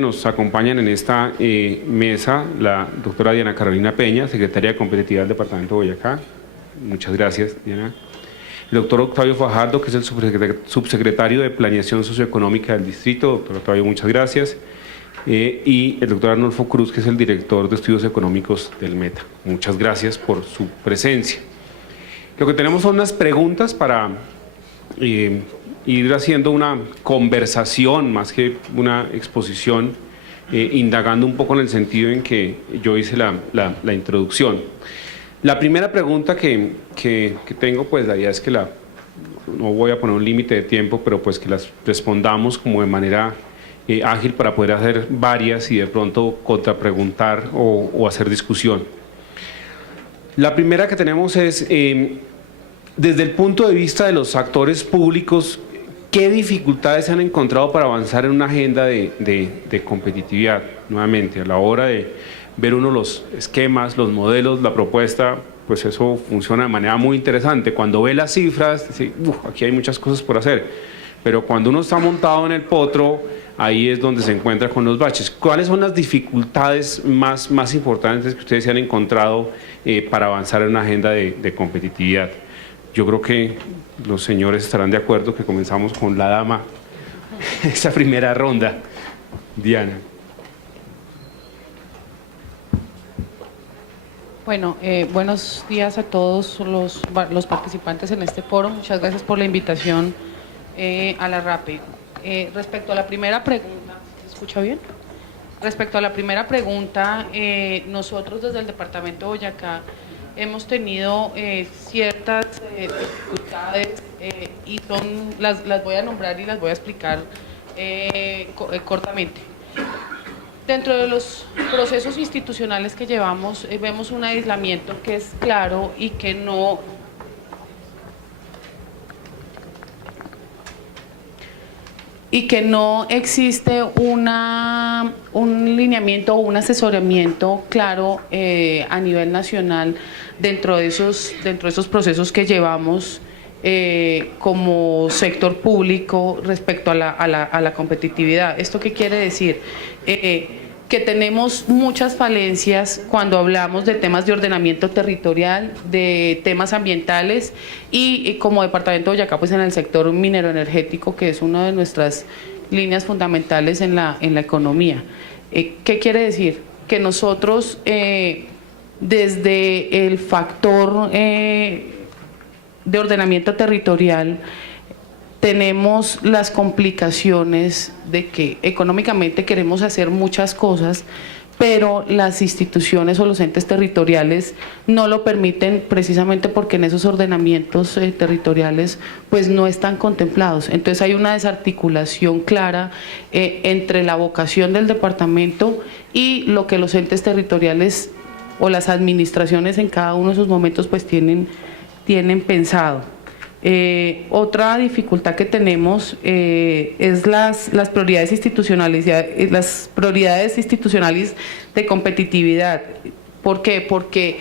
Nos acompañan en esta mesa la doctora Diana Carolina Peña, secretaria de Competitividad del Departamento de Boyacá. Muchas gracias, Diana. El doctor Octavio Fajardo, que es el subsecretario de Planeación Socioeconómica del Distrito. Doctor Octavio, muchas gracias. Y el doctor Arnulfo Cruz, que es el director de Estudios Económicos del Meta. Muchas gracias por su presencia. Lo que tenemos son unas preguntas para ir haciendo una conversación más que una exposición, indagando un poco en el sentido en que yo hice la introducción. La primera pregunta que tengo, pues la idea es que no voy a poner un límite de tiempo, pero pues que las respondamos como de manera ágil para poder hacer varias y de pronto contrapreguntar o hacer discusión. La primera que tenemos es, desde el punto de vista de los actores públicos, ¿qué dificultades se han encontrado para avanzar en una agenda de competitividad? Nuevamente, a la hora de ver uno los esquemas, los modelos, la propuesta, pues eso funciona de manera muy interesante. Cuando ve las cifras, dice, aquí hay muchas cosas por hacer. Pero cuando uno está montado en el potro, ahí es donde se encuentra con los baches. ¿Cuáles son las dificultades más importantes que ustedes se han encontrado para avanzar en una agenda de competitividad? Yo creo que los señores estarán de acuerdo que comenzamos con la dama esa primera ronda. Diana. Bueno, buenos días a todos los participantes en este foro. Muchas gracias por la invitación a la RAPE. Respecto a la primera pregunta, ¿se escucha bien? Respecto a la primera pregunta, nosotros desde el Departamento de Boyacá hemos tenido ciertas dificultades y las voy a nombrar y las voy a explicar cortamente. Dentro de los procesos institucionales que llevamos, vemos un aislamiento que es claro y que no existe un lineamiento o un asesoramiento claro a nivel nacional dentro de esos procesos que llevamos como sector público respecto a la competitividad. ¿Esto qué quiere decir? Que tenemos muchas falencias cuando hablamos de temas de ordenamiento territorial, de temas ambientales y como Departamento de Boyacá, pues en el sector minero energético, que es una de nuestras líneas fundamentales en la economía. ¿Qué quiere decir? Que nosotros desde el factor de ordenamiento territorial tenemos las complicaciones de que económicamente queremos hacer muchas cosas, pero las instituciones o los entes territoriales no lo permiten, precisamente porque en esos ordenamientos territoriales pues no están contemplados. Entonces hay una desarticulación clara entre la vocación del departamento y lo que los entes territoriales o las administraciones en cada uno de esos momentos pues tienen pensado. Otra dificultad que tenemos es las prioridades institucionales de competitividad. ¿Por qué? Porque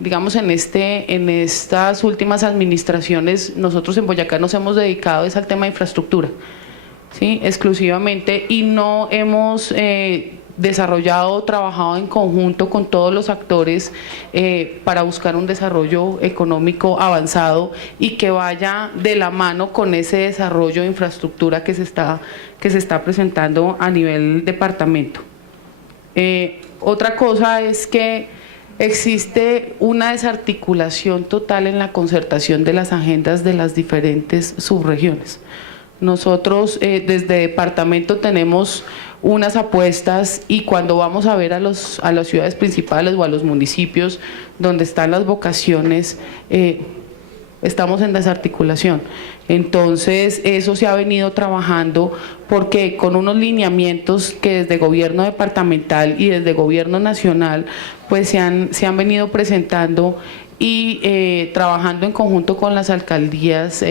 digamos en estas últimas administraciones nosotros en Boyacá nos hemos dedicado al tema de infraestructura, ¿sí? Exclusivamente, y no hemos desarrollado, trabajado en conjunto con todos los actores para buscar un desarrollo económico avanzado y que vaya de la mano con ese desarrollo de infraestructura que se está presentando a nivel departamento. Otra cosa es que existe una desarticulación total en la concertación de las agendas de las diferentes subregiones. Nosotros desde departamento tenemos unas apuestas y cuando vamos a ver a las ciudades principales o a los municipios donde están las vocaciones, estamos en desarticulación. Entonces eso se ha venido trabajando porque con unos lineamientos que desde gobierno departamental y desde gobierno nacional pues se han venido presentando y trabajando en conjunto con las alcaldías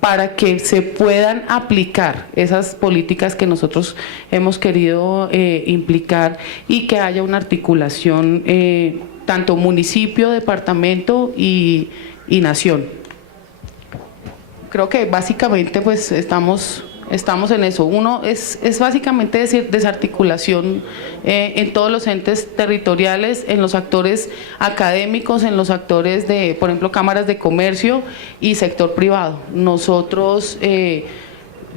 para que se puedan aplicar esas políticas que nosotros hemos querido implicar y que haya una articulación tanto municipio, departamento y nación. Creo que básicamente pues estamos estamos en eso. Uno es básicamente decir desarticulación en todos los entes territoriales, en los actores académicos, en los actores de, por ejemplo, cámaras de comercio y sector privado. Nosotros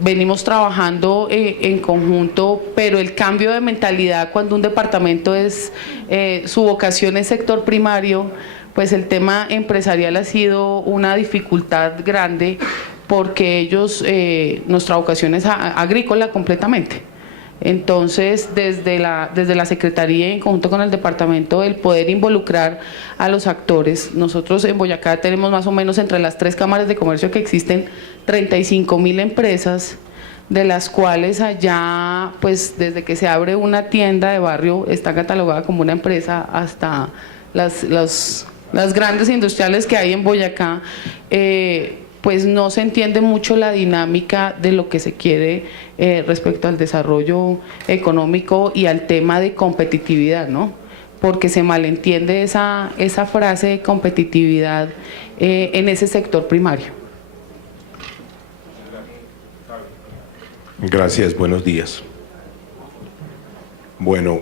venimos trabajando en conjunto, pero el cambio de mentalidad cuando un departamento es, su vocación es sector primario, pues el tema empresarial ha sido una dificultad grande porque ellos, nuestra vocación es agrícola completamente. Entonces, desde la Secretaría, en conjunto con el departamento, el poder involucrar a los actores. Nosotros en Boyacá tenemos más o menos entre las 3 cámaras de comercio que existen 35.000 empresas, de las cuales allá, pues desde que se abre una tienda de barrio, está catalogada como una empresa hasta las grandes industriales que hay en Boyacá. Pues no se entiende mucho la dinámica de lo que se quiere respecto al desarrollo económico y al tema de competitividad, ¿no? Porque se malentiende esa frase de competitividad en ese sector primario. Gracias, buenos días. Bueno,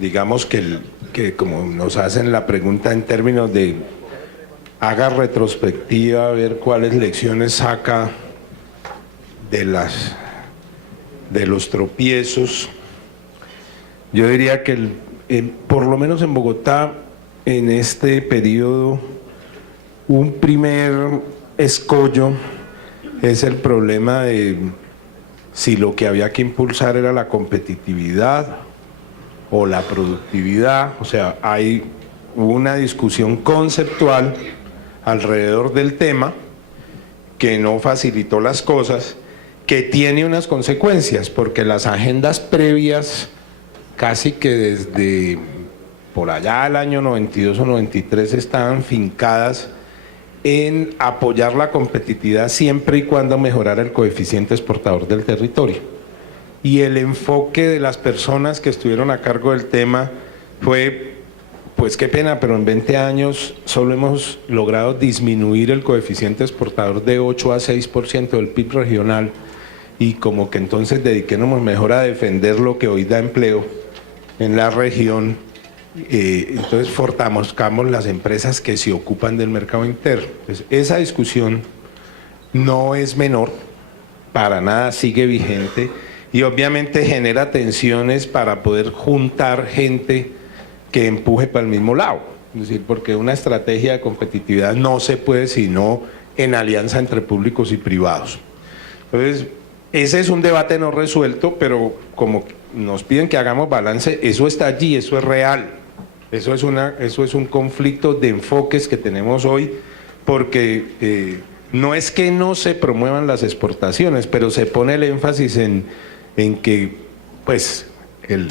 digamos que como nos hacen la pregunta en términos de haga retrospectiva, a ver cuáles lecciones saca de los tropiezos. Yo diría que por lo menos en Bogotá, en este periodo, un primer escollo es el problema de si lo que había que impulsar era la competitividad o la productividad. O sea, hay una discusión conceptual alrededor del tema que no facilitó las cosas, que tiene unas consecuencias, porque las agendas previas, casi que desde por allá al año 92 o 93, estaban fincadas en apoyar la competitividad siempre y cuando mejorara el coeficiente exportador del territorio. Y el enfoque de las personas que estuvieron a cargo del tema fue: pues qué pena, pero en 20 años solo hemos logrado disminuir el coeficiente exportador de 8 a 6% del PIB regional, y como que entonces dediquémonos mejor a defender lo que hoy da empleo en la región. Entonces fortalezcamos las empresas que se ocupan del mercado interno. Entonces, esa discusión no es menor, para nada, sigue vigente, y obviamente genera tensiones para poder juntar gente que empuje para el mismo lado. Es decir, porque una estrategia de competitividad no se puede sino en alianza entre públicos y privados. Entonces, ese es un debate no resuelto, pero como nos piden que hagamos balance, eso está allí, eso es real. Eso es un conflicto de enfoques que tenemos hoy, porque no es que no se promuevan las exportaciones, pero se pone el énfasis en que pues el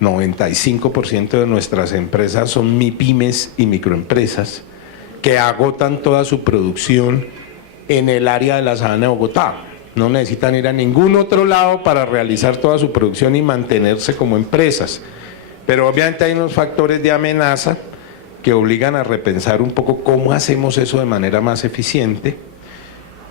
95% de nuestras empresas son MIPYMES y microempresas que agotan toda su producción en el área de la Sabana de Bogotá. No necesitan ir a ningún otro lado para realizar toda su producción y mantenerse como empresas. Pero obviamente hay unos factores de amenaza que obligan a repensar un poco cómo hacemos eso de manera más eficiente,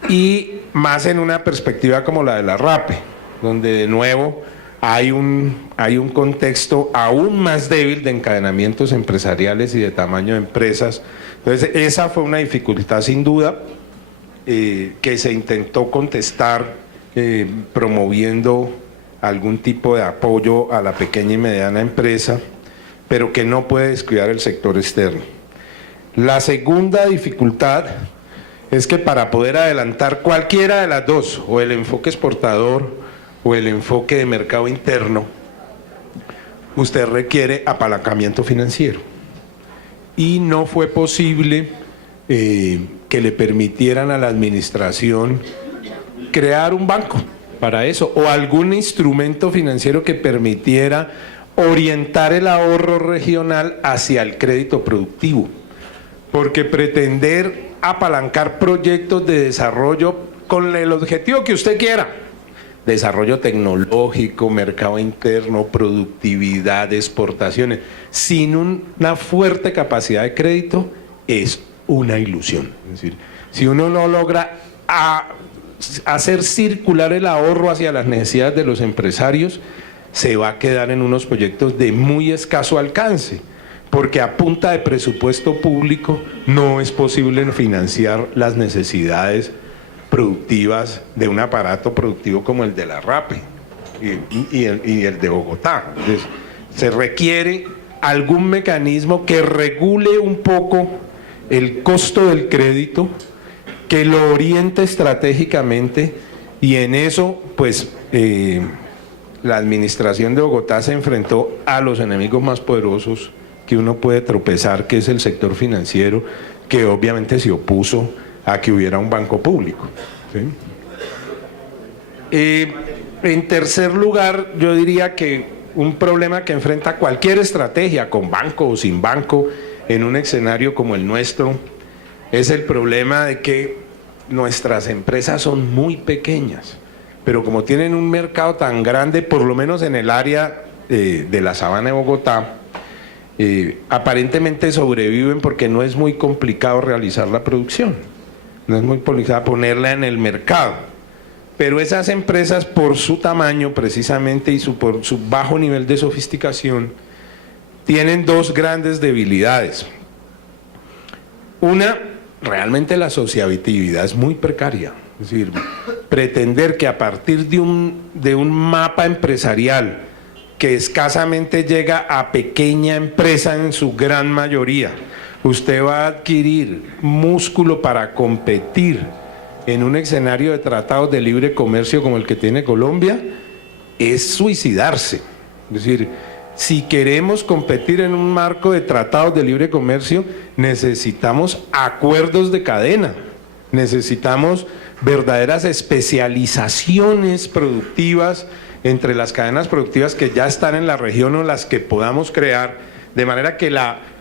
y más en una perspectiva como la de la RAPE, donde de nuevo hay un contexto aún más débil de encadenamientos empresariales y de tamaño de empresas. Entonces esa fue una dificultad sin duda, que se intentó contestar promoviendo algún tipo de apoyo a la pequeña y mediana empresa, pero que no puede descuidar el sector externo. La segunda dificultad es que para poder adelantar cualquiera de las dos, o el enfoque exportador o el enfoque de mercado interno, usted requiere apalancamiento financiero. Y no fue posible que le permitieran a la administración crear un banco para eso, o algún instrumento financiero que permitiera orientar el ahorro regional hacia el crédito productivo, porque pretender apalancar proyectos de desarrollo con el objetivo que usted quiera, desarrollo tecnológico, mercado interno, productividad, exportaciones, sin una fuerte capacidad de crédito, es una ilusión. Es decir, si uno no logra hacer circular el ahorro hacia las necesidades de los empresarios, se va a quedar en unos proyectos de muy escaso alcance, porque a punta de presupuesto público no es posible financiar las necesidades productivas de un aparato productivo como el de la RAPE y el de Bogotá. Entonces, se requiere algún mecanismo que regule un poco el costo del crédito, que lo oriente estratégicamente, y en eso pues la administración de Bogotá se enfrentó a los enemigos más poderosos que uno puede tropezar, que es el sector financiero, que obviamente se opuso a que hubiera un banco público, ¿sí? En tercer lugar, yo diría que un problema que enfrenta cualquier estrategia, con banco o sin banco, en un escenario como el nuestro, es el problema de que nuestras empresas son muy pequeñas, pero como tienen un mercado tan grande, por lo menos en el área de la Sabana de Bogotá, aparentemente sobreviven porque no es muy complicado realizar la producción, no es muy complicado ponerla en el mercado. Pero esas empresas, por su tamaño precisamente y por su bajo nivel de sofisticación, tienen dos grandes debilidades. Una, realmente la asociatividad es muy precaria. Es decir, pretender que a partir de un mapa empresarial que escasamente llega a pequeña empresa en su gran mayoría, usted va a adquirir músculo para competir en un escenario de tratados de libre comercio como el que tiene Colombia, es suicidarse. Es decir, si queremos competir en un marco de tratados de libre comercio, necesitamos acuerdos de cadena, necesitamos verdaderas especializaciones productivas entre las cadenas productivas que ya están en la región o las que podamos crear, de manera que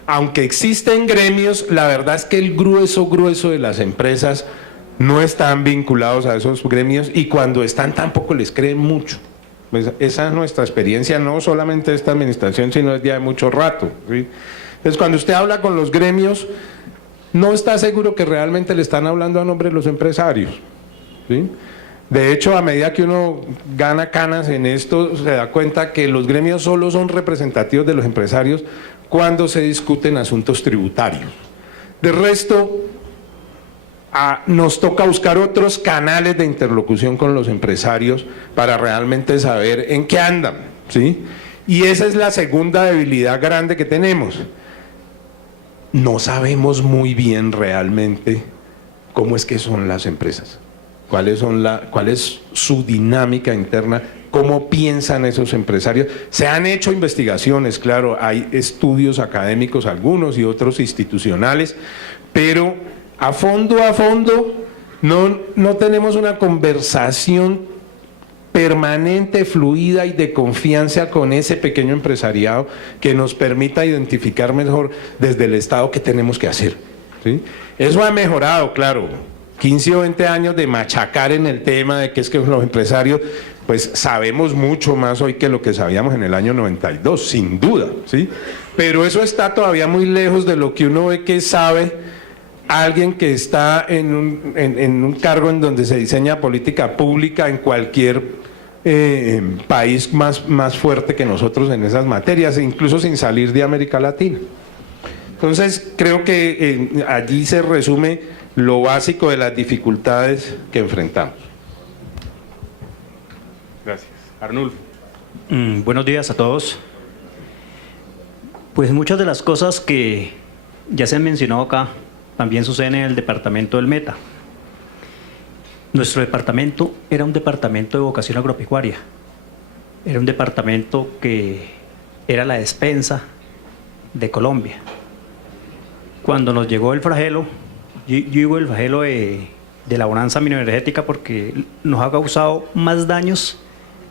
aunque existen gremios, la verdad es que el grueso de las empresas no están vinculados a esos gremios, y cuando están tampoco les creen mucho. Pues esa es nuestra experiencia, no solamente de esta administración, sino desde de mucho rato, ¿sí? Entonces, cuando usted habla con los gremios, no está seguro que realmente le están hablando a nombre de los empresarios, ¿sí? De hecho, a medida que uno gana canas en esto, se da cuenta que los gremios solo son representativos de los empresarios cuando se discuten asuntos tributarios. De resto, nos toca buscar otros canales de interlocución con los empresarios para realmente saber en qué andan, ¿sí? Y esa es la segunda debilidad grande que tenemos. No sabemos muy bien realmente cómo es que son las empresas, cuál es su dinámica interna, cómo piensan esos empresarios. Se han hecho investigaciones, claro, hay estudios académicos, algunos y otros institucionales, pero a fondo no tenemos una conversación permanente, fluida y de confianza con ese pequeño empresariado que nos permita identificar mejor desde el Estado qué tenemos que hacer, ¿sí? Eso ha mejorado, claro, 15 o 20 años de machacar en el tema de que es que los empresarios, pues sabemos mucho más hoy que lo que sabíamos en el año 92, sin duda, ¿sí? Pero eso está todavía muy lejos de lo que uno ve que sabe alguien que está en un cargo en donde se diseña política pública en cualquier país más fuerte que nosotros en esas materias, incluso sin salir de América Latina. Entonces, creo que allí se resume lo básico de las dificultades que enfrentamos. Gracias. Arnulfo. Buenos días a todos. Pues muchas de las cosas que ya se han mencionado acá también suceden en el departamento del Meta. Nuestro departamento era un departamento de vocación agropecuaria. Era un departamento que era la despensa de Colombia. Cuando nos llegó el flagelo, yo digo el flagelo de la bonanza mineroenergética porque nos ha causado más daños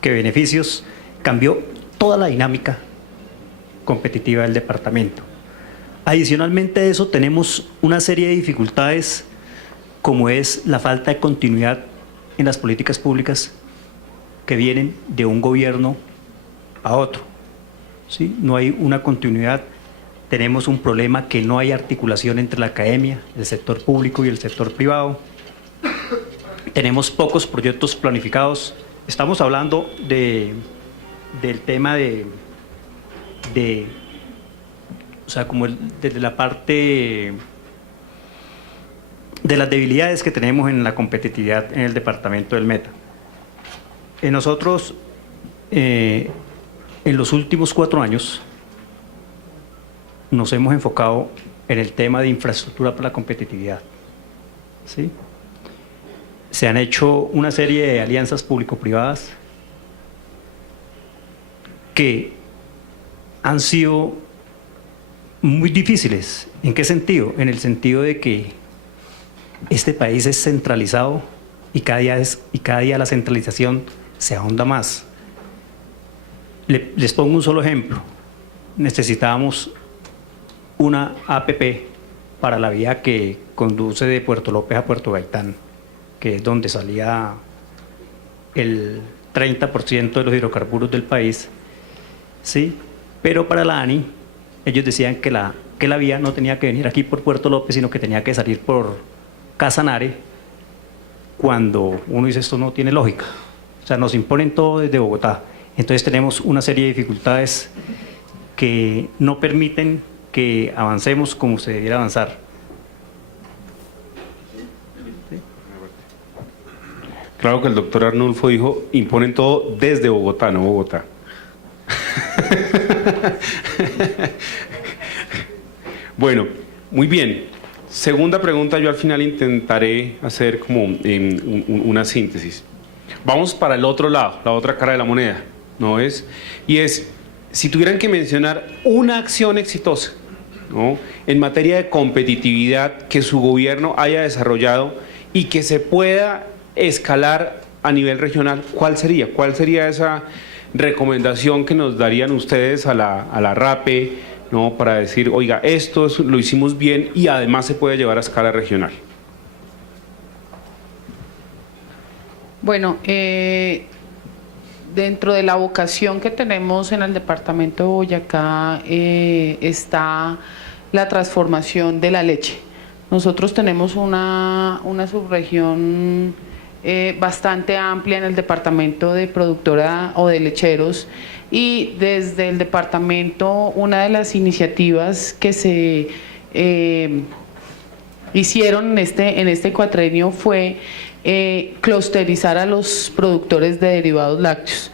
que beneficios, cambió toda la dinámica competitiva del departamento. Adicionalmente a eso tenemos una serie de dificultades como es la falta de continuidad en las políticas públicas que vienen de un gobierno a otro, ¿sí? No hay una continuidad, tenemos un problema que no hay articulación entre la academia, el sector público y el sector privado. tenemos pocos proyectos planificados. Estamos hablando del tema o sea, como desde la parte de las debilidades que tenemos en la competitividad en el departamento del Meta. Nosotros, en los últimos 4 años, nos hemos enfocado en el tema de infraestructura para la competitividad, ¿sí? Se han hecho una serie de alianzas público-privadas que han sido muy difíciles. ¿En qué sentido? En el sentido de que este país es centralizado y cada día la centralización se ahonda más. Les pongo un solo ejemplo. Necesitábamos una APP para la vía que conduce de Puerto López a Puerto Gaitán, que es donde salía el 30% de los hidrocarburos del país, ¿sí? Pero para la ANI, ellos decían que la vía no tenía que venir aquí por Puerto López, sino que tenía que salir por Casanare, cuando uno dice esto no tiene lógica. O sea, nos imponen todo desde Bogotá. Entonces tenemos una serie de dificultades que no permiten que avancemos como se debiera avanzar. Claro que el doctor Arnulfo dijo, imponen todo desde Bogotá, no Bogotá. Bueno, muy bien. Segunda pregunta, yo al final intentaré hacer como una síntesis. Vamos para el otro lado, la otra cara de la moneda, ¿no es? Y es, si tuvieran que mencionar una acción exitosa, ¿no?, en materia de competitividad que su gobierno haya desarrollado y que se pueda escalar a nivel regional, ¿cuál sería? ¿Cuál sería esa recomendación que nos darían ustedes a la RAPE, ¿no?, para decir, oiga, esto lo hicimos bien y además se puede llevar a escala regional? Bueno, dentro de la vocación que tenemos en el departamento de Boyacá está la transformación de la leche. Nosotros tenemos una subregión bastante amplia en el departamento de productora o de lecheros, y desde el departamento una de las iniciativas que se hicieron en este cuatrenio fue clusterizar a los productores de derivados lácteos.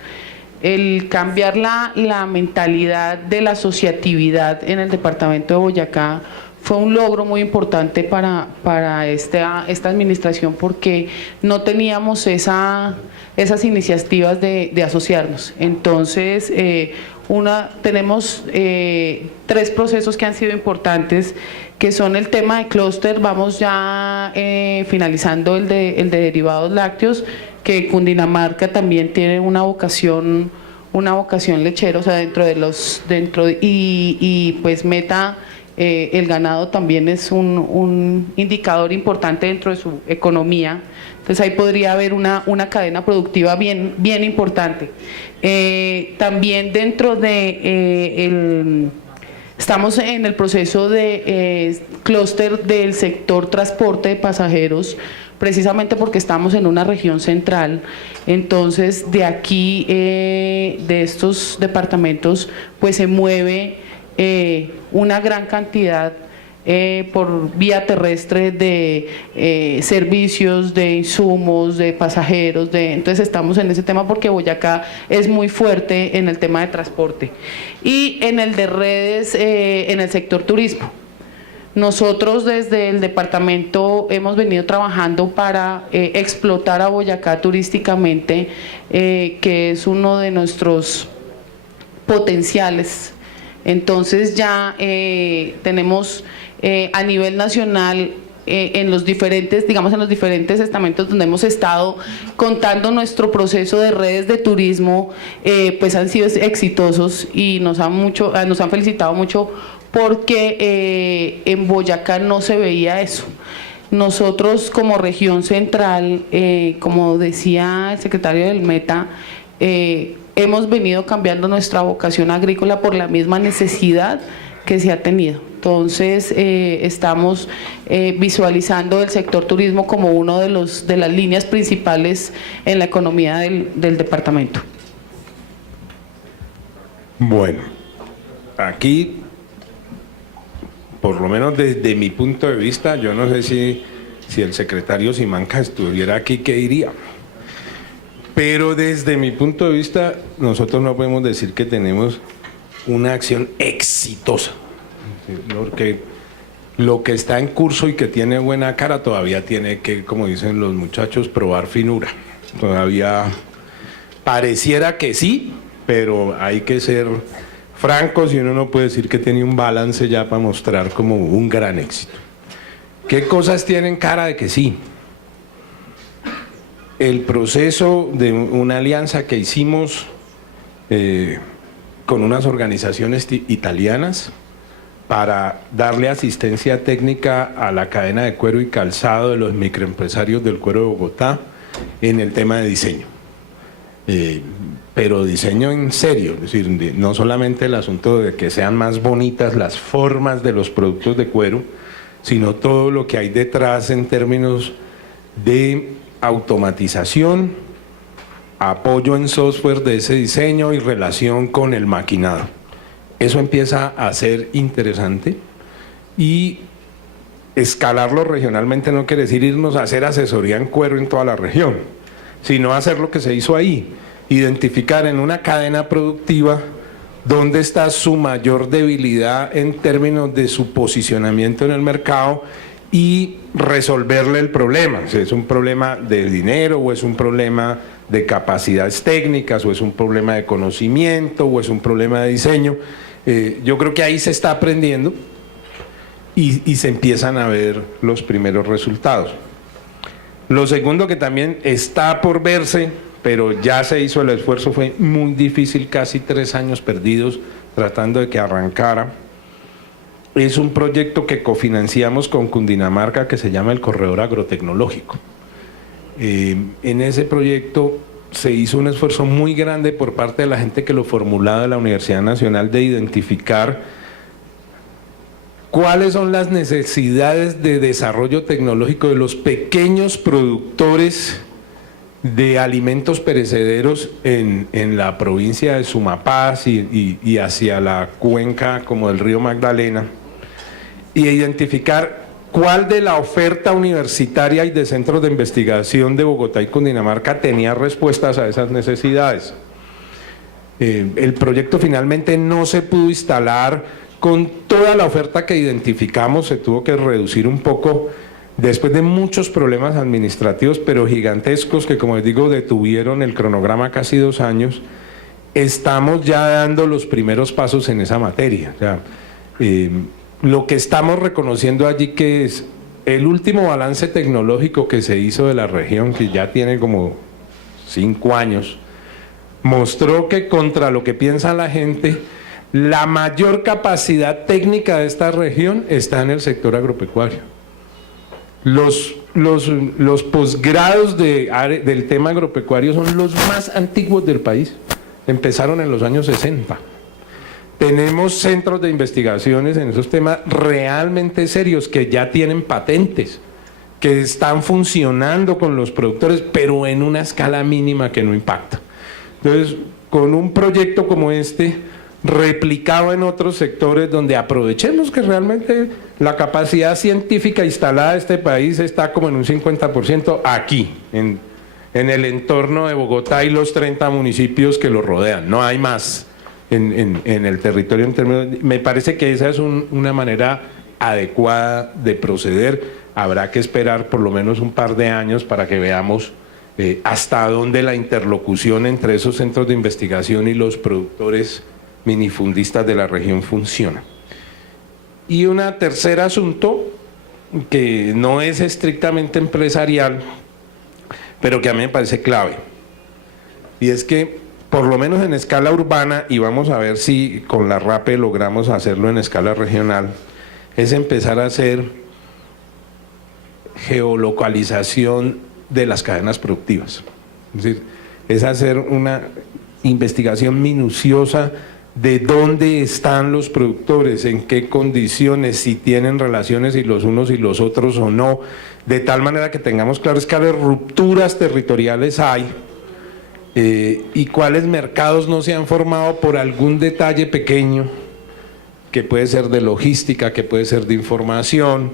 El cambiar la mentalidad de la asociatividad en el departamento de Boyacá fue un logro muy importante para esta administración, porque no teníamos esas iniciativas de asociarnos. Entonces, tenemos 3 procesos que han sido importantes, que son el tema de clúster. Vamos ya finalizando el de derivados lácteos, que Cundinamarca también tiene una vocación lechera, o sea, y pues Meta, el ganado también es un indicador importante dentro de su economía. Entonces ahí podría haber una cadena productiva bien importante. También dentro de estamos en el proceso de clúster del sector transporte de pasajeros, precisamente porque estamos en una región central. Entonces de aquí, de estos departamentos, pues se mueve una gran cantidad por vía terrestre de servicios, de insumos, de pasajeros, entonces estamos en ese tema porque Boyacá es muy fuerte en el tema de transporte. Y en el de redes, en el sector turismo, nosotros desde el departamento hemos venido trabajando para explotar a Boyacá turísticamente, que es uno de nuestros potenciales. Entonces ya tenemos a nivel nacional, en los diferentes estamentos donde hemos estado contando nuestro proceso de redes de turismo, pues han sido exitosos y nos han felicitado mucho, porque en Boyacá no se veía eso. Nosotros como región central, como decía el secretario del Meta, hemos venido cambiando nuestra vocación agrícola por la misma necesidad que se ha tenido. Entonces, estamos visualizando el sector turismo como uno de las líneas principales en la economía del departamento. Bueno, aquí, por lo menos desde mi punto de vista, yo no sé si el secretario Simancas estuviera aquí, ¿qué diría? Pero desde mi punto de vista, nosotros no podemos decir que tenemos una acción exitosa, porque lo que está en curso y que tiene buena cara todavía tiene que, como dicen los muchachos, probar finura. Todavía pareciera que sí, pero hay que ser francos y uno no puede decir que tiene un balance ya para mostrar como un gran éxito. ¿Qué cosas tienen cara de que sí? El proceso de una alianza que hicimos con unas organizaciones italianas para darle asistencia técnica a la cadena de cuero y calzado de los microempresarios del cuero de Bogotá en el tema de diseño. Pero diseño en serio, es decir, no solamente el asunto de que sean más bonitas las formas de los productos de cuero, sino todo lo que hay detrás en términos de automatización, apoyo en software de ese diseño y relación con el maquinado. Eso empieza a ser interesante y escalarlo regionalmente no quiere decir irnos a hacer asesoría en cuero en toda la región, sino hacer lo que se hizo ahí, identificar en una cadena productiva dónde está su mayor debilidad en términos de su posicionamiento en el mercado y resolverle el problema. Si es un problema de dinero o es un problema de capacidades técnicas o es un problema de conocimiento o es un problema de diseño. Yo creo que ahí se está aprendiendo y se empiezan a ver los primeros resultados. Lo segundo que también está por verse, pero ya se hizo el esfuerzo, fue muy difícil, casi 3 años perdidos tratando de que arrancara. Es un proyecto que cofinanciamos con Cundinamarca que se llama el Corredor Agrotecnológico. En ese proyecto se hizo un esfuerzo muy grande por parte de la gente que lo formulaba de la Universidad Nacional de identificar cuáles son las necesidades de desarrollo tecnológico de los pequeños productores de alimentos perecederos en la provincia de Sumapaz y hacia la cuenca como del río Magdalena, y identificar cuál de la oferta universitaria y de centros de investigación de Bogotá y Cundinamarca tenía respuestas a esas necesidades. El proyecto finalmente no se pudo instalar con toda la oferta que identificamos, se tuvo que reducir un poco después de muchos problemas administrativos, pero gigantescos, que como les digo, detuvieron el cronograma casi 2 años. Estamos ya dando los primeros pasos en esa materia. O sea, lo que estamos reconociendo allí, que es el último balance tecnológico que se hizo de la región, que ya tiene como 5 años, mostró que contra lo que piensa la gente, la mayor capacidad técnica de esta región está en el sector agropecuario. Los posgrados del tema agropecuario son los más antiguos del país, empezaron en los años 60. Tenemos centros de investigaciones en esos temas realmente serios que ya tienen patentes, que están funcionando con los productores, pero en una escala mínima que no impacta. Entonces, con un proyecto como este, replicado en otros sectores donde aprovechemos que realmente la capacidad científica instalada de este país está como en un 50% aquí, en el entorno de Bogotá y los 30 municipios que lo rodean, no hay más en el territorio. Me parece que esa es una manera adecuada de proceder. Habrá que esperar por lo menos un par de años para que veamos hasta dónde la interlocución entre esos centros de investigación y los productores minifundistas de la región funciona. Y un tercer asunto que no es estrictamente empresarial, pero que a mí me parece clave, y es que por lo menos en escala urbana, y vamos a ver si con la RAPE logramos hacerlo en escala regional, es empezar a hacer geolocalización de las cadenas productivas. Es decir, es hacer una investigación minuciosa de dónde están los productores, en qué condiciones, si tienen relaciones y los unos y los otros o no, de tal manera que tengamos claro qué rupturas territoriales hay y cuáles mercados no se han formado por algún detalle pequeño, que puede ser de logística, que puede ser de información.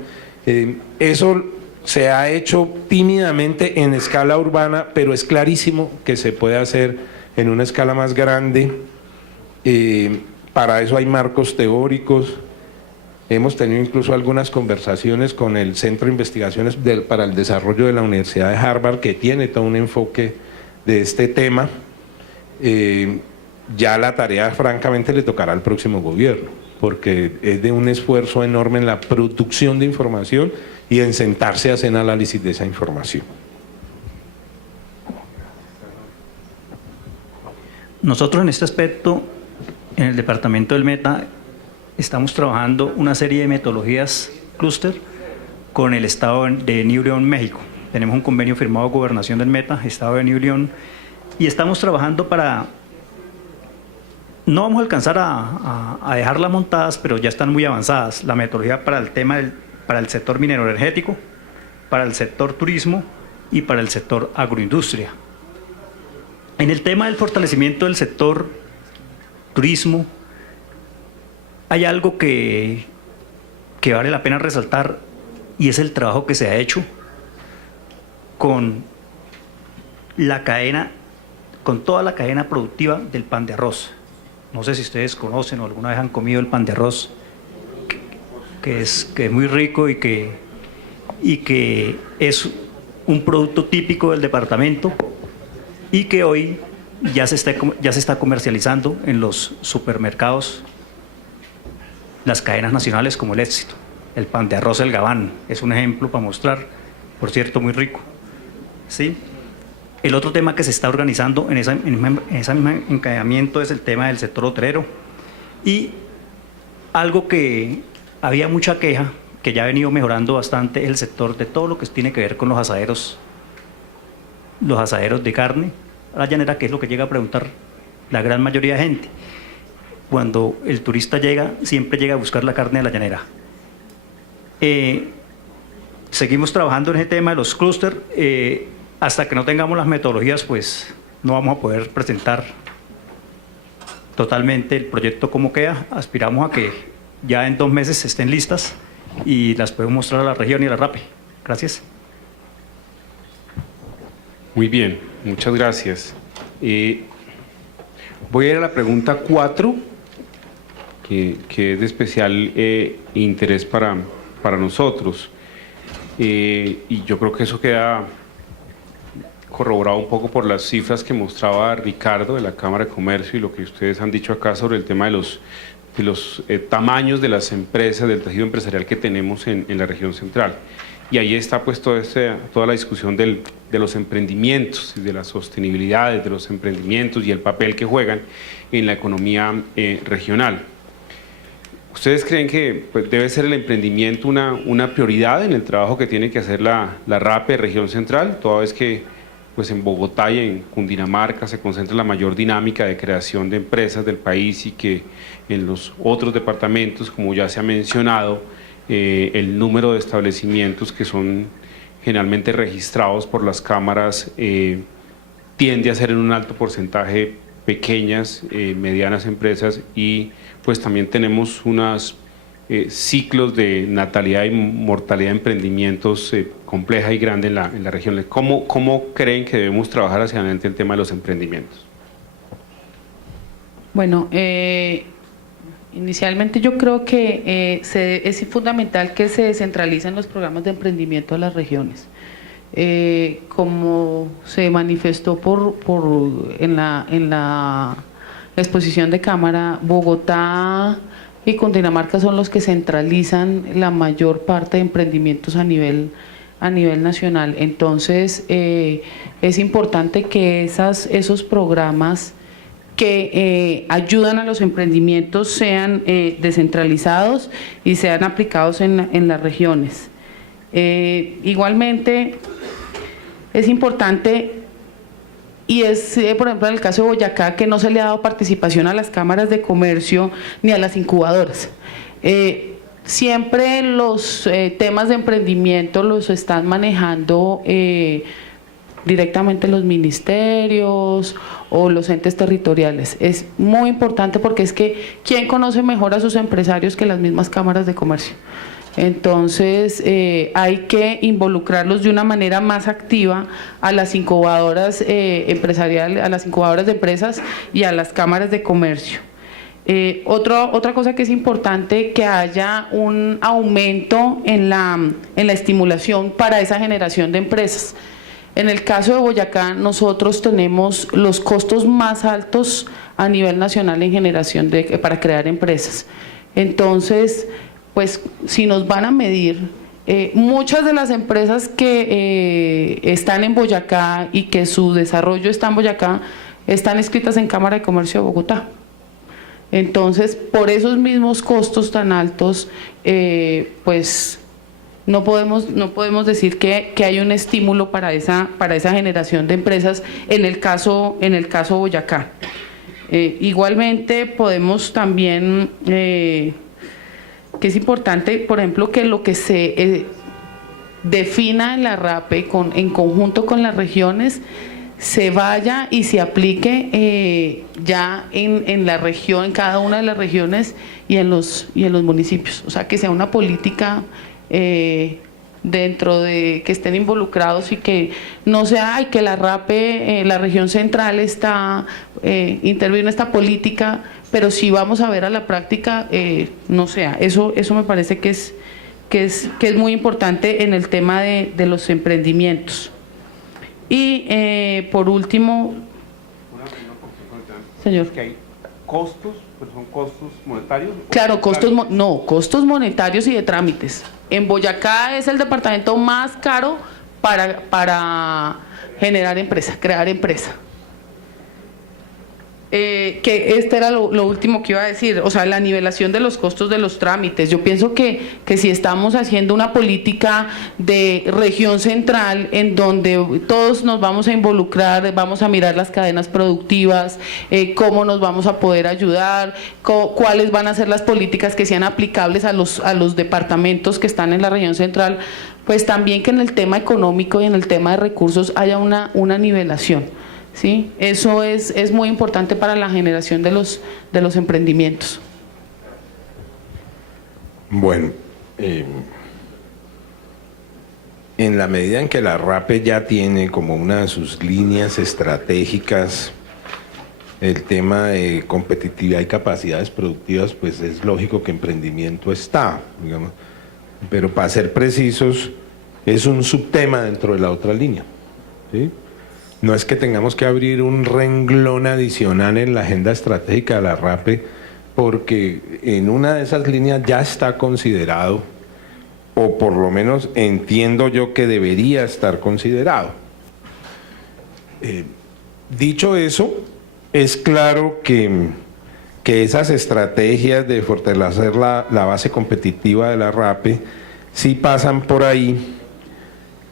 Eso se ha hecho tímidamente en escala urbana, pero es clarísimo que se puede hacer en una escala más grande. Para eso hay marcos teóricos. Hemos tenido incluso algunas conversaciones con el Centro de Investigaciones para el Desarrollo de la Universidad de Harvard, que tiene todo un enfoque de este tema. Ya la tarea francamente le tocará al próximo gobierno, porque es de un esfuerzo enorme en la producción de información y en sentarse a hacer análisis de esa información. Nosotros en este aspecto, en el departamento del Meta, estamos trabajando una serie de metodologías clúster con el estado de Nuevo León, México. Tenemos un convenio firmado con Gobernación del Meta, estado de Nuevo León, y estamos trabajando para... No vamos a alcanzar a dejarlas montadas, pero ya están muy avanzadas. La metodología para el tema para el sector minero energético, para el sector turismo y para el sector agroindustria. En el tema del fortalecimiento del sector turismo, hay algo que vale la pena resaltar, y es el trabajo que se ha hecho con la cadena, con toda la cadena productiva del pan de arroz. No sé si ustedes conocen o alguna vez han comido el pan de arroz, que es muy rico y que es un producto típico del departamento y que hoy ya se está comercializando en los supermercados, las cadenas nacionales como el Éxito. El pan de arroz El Gabán es un ejemplo para mostrar, por cierto, muy rico. ¿Sí? El otro tema que se está organizando en ese mismo encadenamiento es el tema del sector hotelero, y algo que había mucha queja, que ya ha venido mejorando bastante, es el sector de todo lo que tiene que ver con los asaderos de carne a la llanera, que es lo que llega a preguntar la gran mayoría de gente. Cuando el turista llega, siempre llega a buscar la carne de la llanera. Seguimos trabajando en ese tema de los clústeres. Hasta que no tengamos las metodologías, pues no vamos a poder presentar totalmente el proyecto como queda. Aspiramos a que ya en 2 meses estén listas y las podemos mostrar a la región y a la RAPE. Gracias. Muy bien, muchas gracias. Voy a ir a la pregunta 4, que es de especial interés para nosotros. Y yo creo que eso queda corroborado un poco por las cifras que mostraba Ricardo de la Cámara de Comercio y lo que ustedes han dicho acá sobre el tema de los tamaños de las empresas, del tejido empresarial que tenemos en la región central. Y ahí está pues toda la discusión de los emprendimientos y de la sostenibilidad de los emprendimientos y el papel que juegan en la economía regional. ¿Ustedes creen que pues, debe ser el emprendimiento una prioridad en el trabajo que tiene que hacer la RAPE Región Central, toda vez que pues, en Bogotá y en Cundinamarca se concentra la mayor dinámica de creación de empresas del país, y que en los otros departamentos, como ya se ha mencionado, el número de establecimientos que son generalmente registrados por las cámaras tiende a ser en un alto porcentaje pequeñas, medianas empresas, y pues también tenemos unos ciclos de natalidad y mortalidad de emprendimientos compleja y grande en la región? ¿Cómo creen que debemos trabajar hacia adelante el tema de los emprendimientos? Bueno, inicialmente yo creo que es fundamental que se descentralicen los programas de emprendimiento de las regiones. Como se manifestó en la exposición de cámara, Bogotá y Cundinamarca son los que centralizan la mayor parte de emprendimientos a nivel nacional. Entonces, es importante que esos programas que ayudan a los emprendimientos sean descentralizados y sean aplicados en las regiones. Igualmente, es importante y es, por ejemplo, en el caso de Boyacá, que no se le ha dado participación a las cámaras de comercio ni a las incubadoras. Siempre los temas de emprendimiento los están manejando directamente los ministerios o los entes territoriales. Es muy importante porque es que ¿quién conoce mejor a sus empresarios que las mismas cámaras de comercio? Entonces hay que involucrarlos de una manera más activa a las incubadoras empresariales, a las incubadoras de empresas y a las cámaras de comercio. Otra cosa que es importante, que haya un aumento en la estimulación para esa generación de empresas. En el caso de Boyacá, nosotros tenemos los costos más altos a nivel nacional en generación para crear empresas. Entonces, pues si nos van a medir, muchas de las empresas que están en Boyacá y que su desarrollo está en Boyacá, están inscritas en Cámara de Comercio de Bogotá. Entonces, por esos mismos costos tan altos, pues no podemos decir que hay un estímulo para esa generación de empresas en el caso Boyacá. Igualmente podemos también, que es importante, por ejemplo, que lo que se defina en la RAPE en conjunto con las regiones se vaya y se aplique ya en la región, en cada una de las regiones y en los municipios. O sea, que sea una política dentro de que estén involucrados y que no sea que la RAPE, la región central interviene en esta política, pero si vamos a ver a la práctica, no sea. Eso me parece que es muy importante en el tema de los emprendimientos. Y por último, señor, que hay costos, pero son costos monetarios. Claro, costos monetarios y de trámites. En Boyacá es el departamento más caro para generar empresa, crear empresa. Que este era lo último que iba a decir, o sea, la nivelación de los costos de los trámites. Yo pienso que si estamos haciendo una política de región central en donde todos nos vamos a involucrar, vamos a mirar las cadenas productivas, cómo nos vamos a poder ayudar, cuáles van a ser las políticas que sean aplicables a los departamentos que están en la región central, pues también que en el tema económico y en el tema de recursos haya una nivelación. ¿Sí? Eso es muy importante para la generación de los emprendimientos. Bueno, en la medida en que la RAPE ya tiene como una de sus líneas estratégicas el tema de competitividad y capacidades productivas, pues es lógico que emprendimiento está, digamos. Pero para ser precisos, es un subtema dentro de la otra línea, ¿sí? No es que tengamos que abrir un renglón adicional en la agenda estratégica de la RAPE, porque en una de esas líneas ya está considerado, o por lo menos entiendo yo que debería estar considerado. Dicho eso, es claro que esas estrategias de fortalecer la base competitiva de la RAPE sí pasan por ahí,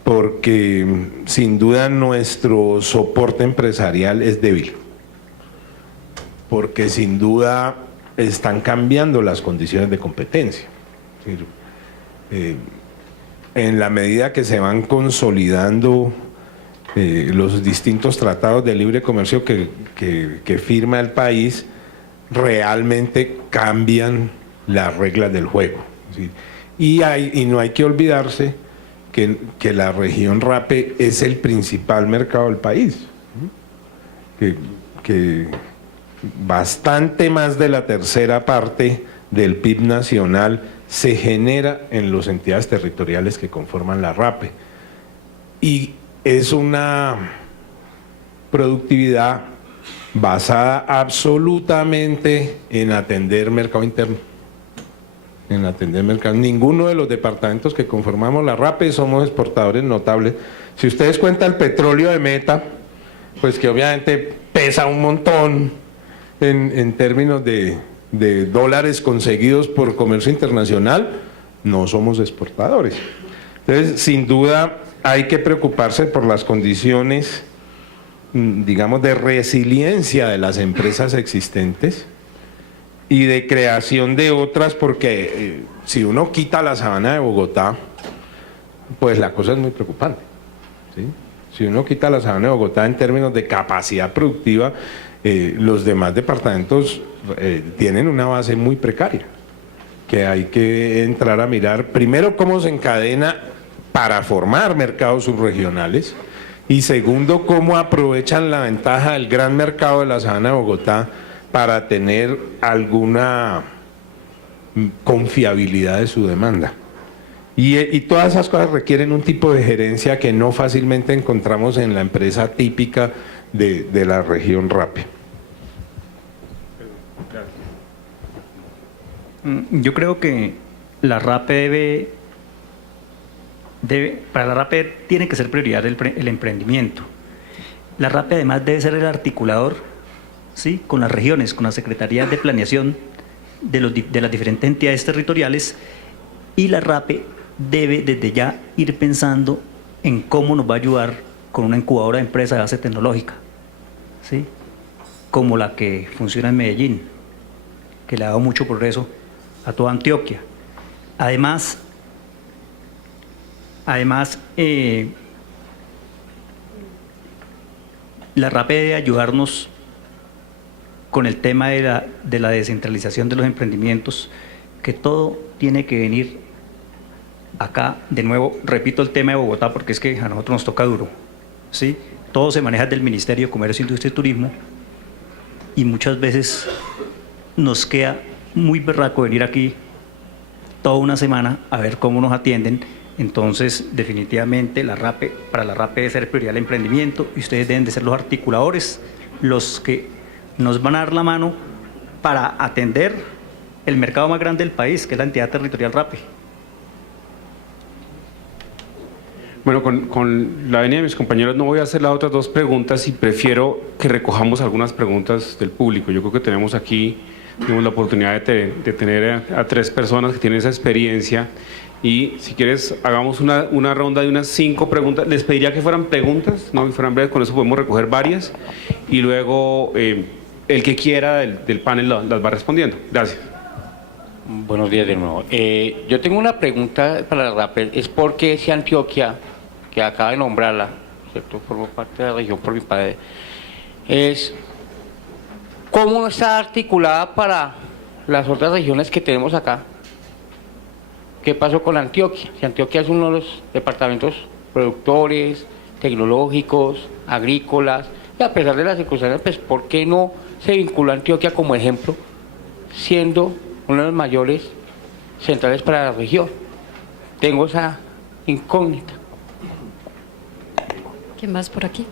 porque sin duda nuestro soporte empresarial es débil, porque sin duda están cambiando las condiciones de competencia. En la medida que se van consolidando los distintos tratados de libre comercio que firma el país, realmente cambian las reglas del juego. ¿Sí? Y no hay que olvidarse que la región RAPE es el principal mercado del país, que bastante más de la tercera parte del PIB nacional se genera en las entidades territoriales que conforman la RAPE, y es una productividad basada absolutamente en atender mercado interno. Ninguno de los departamentos que conformamos la RAPE somos exportadores notables. Si ustedes cuentan el petróleo de Meta, pues que obviamente pesa un montón en términos de dólares conseguidos por comercio internacional, no somos exportadores. Entonces, sin duda hay que preocuparse por las condiciones digamos, de resiliencia de las empresas existentes y de creación de otras, porque si uno quita la sabana de Bogotá, pues la cosa es muy preocupante, ¿sí? Si uno quita la sabana de Bogotá en términos de capacidad productiva, los demás departamentos tienen una base muy precaria, que hay que entrar a mirar primero cómo se encadena para formar mercados subregionales y segundo cómo aprovechan la ventaja del gran mercado de la sabana de Bogotá para tener alguna confiabilidad de su demanda. Y todas esas cosas requieren un tipo de gerencia que no fácilmente encontramos en la empresa típica de la región RAPE. Yo creo que la RAPE para la RAPE tiene que ser prioridad el emprendimiento. La RAPE además debe ser el articulador, ¿sí?, con las regiones, con las secretarías de planeación de las diferentes entidades territoriales, y la RAPE debe desde ya ir pensando en cómo nos va a ayudar con una incubadora de empresas de base tecnológica, ¿sí?, como la que funciona en Medellín, que le ha dado mucho progreso a toda Antioquia. Además, la RAPE debe ayudarnos con el tema de la descentralización de los emprendimientos, que todo tiene que venir acá. De nuevo, repito el tema de Bogotá porque es que a nosotros nos toca duro, ¿sí? Todo se maneja del Ministerio de Comercio, Industria y Turismo, y muchas veces nos queda muy berraco venir aquí toda una semana a ver cómo nos atienden. Entonces, definitivamente, para la RAPE debe ser prioridad el emprendimiento, y ustedes deben de ser los articuladores, los que nos van a dar la mano para atender el mercado más grande del país, que es la entidad territorial RAPE. Bueno, con la venia de mis compañeros no voy a hacer las otras dos preguntas y prefiero que recojamos algunas preguntas del público. Yo creo que tenemos aquí la oportunidad de tener a tres personas que tienen esa experiencia, y si quieres hagamos una ronda de unas 5 preguntas. Les pediría que fueran preguntas, no que fueran breves, con eso podemos recoger varias, y luego el que quiera del panel las va respondiendo. Gracias. Buenos días de nuevo. Yo tengo una pregunta para la RAPE. Es porque si Antioquia, que acaba de nombrarla, ¿cierto?, formo parte de la región por mi padre, es cómo no está articulada para las otras regiones que tenemos acá. ¿Qué pasó con Antioquia? Si Antioquia es uno de los departamentos productores, tecnológicos, agrícolas, y a pesar de las circunstancias, pues ¿por qué no se vinculó a Antioquia como ejemplo, siendo uno de los mayores centrales para la región? Tengo esa incógnita. ¿Quién más por aquí?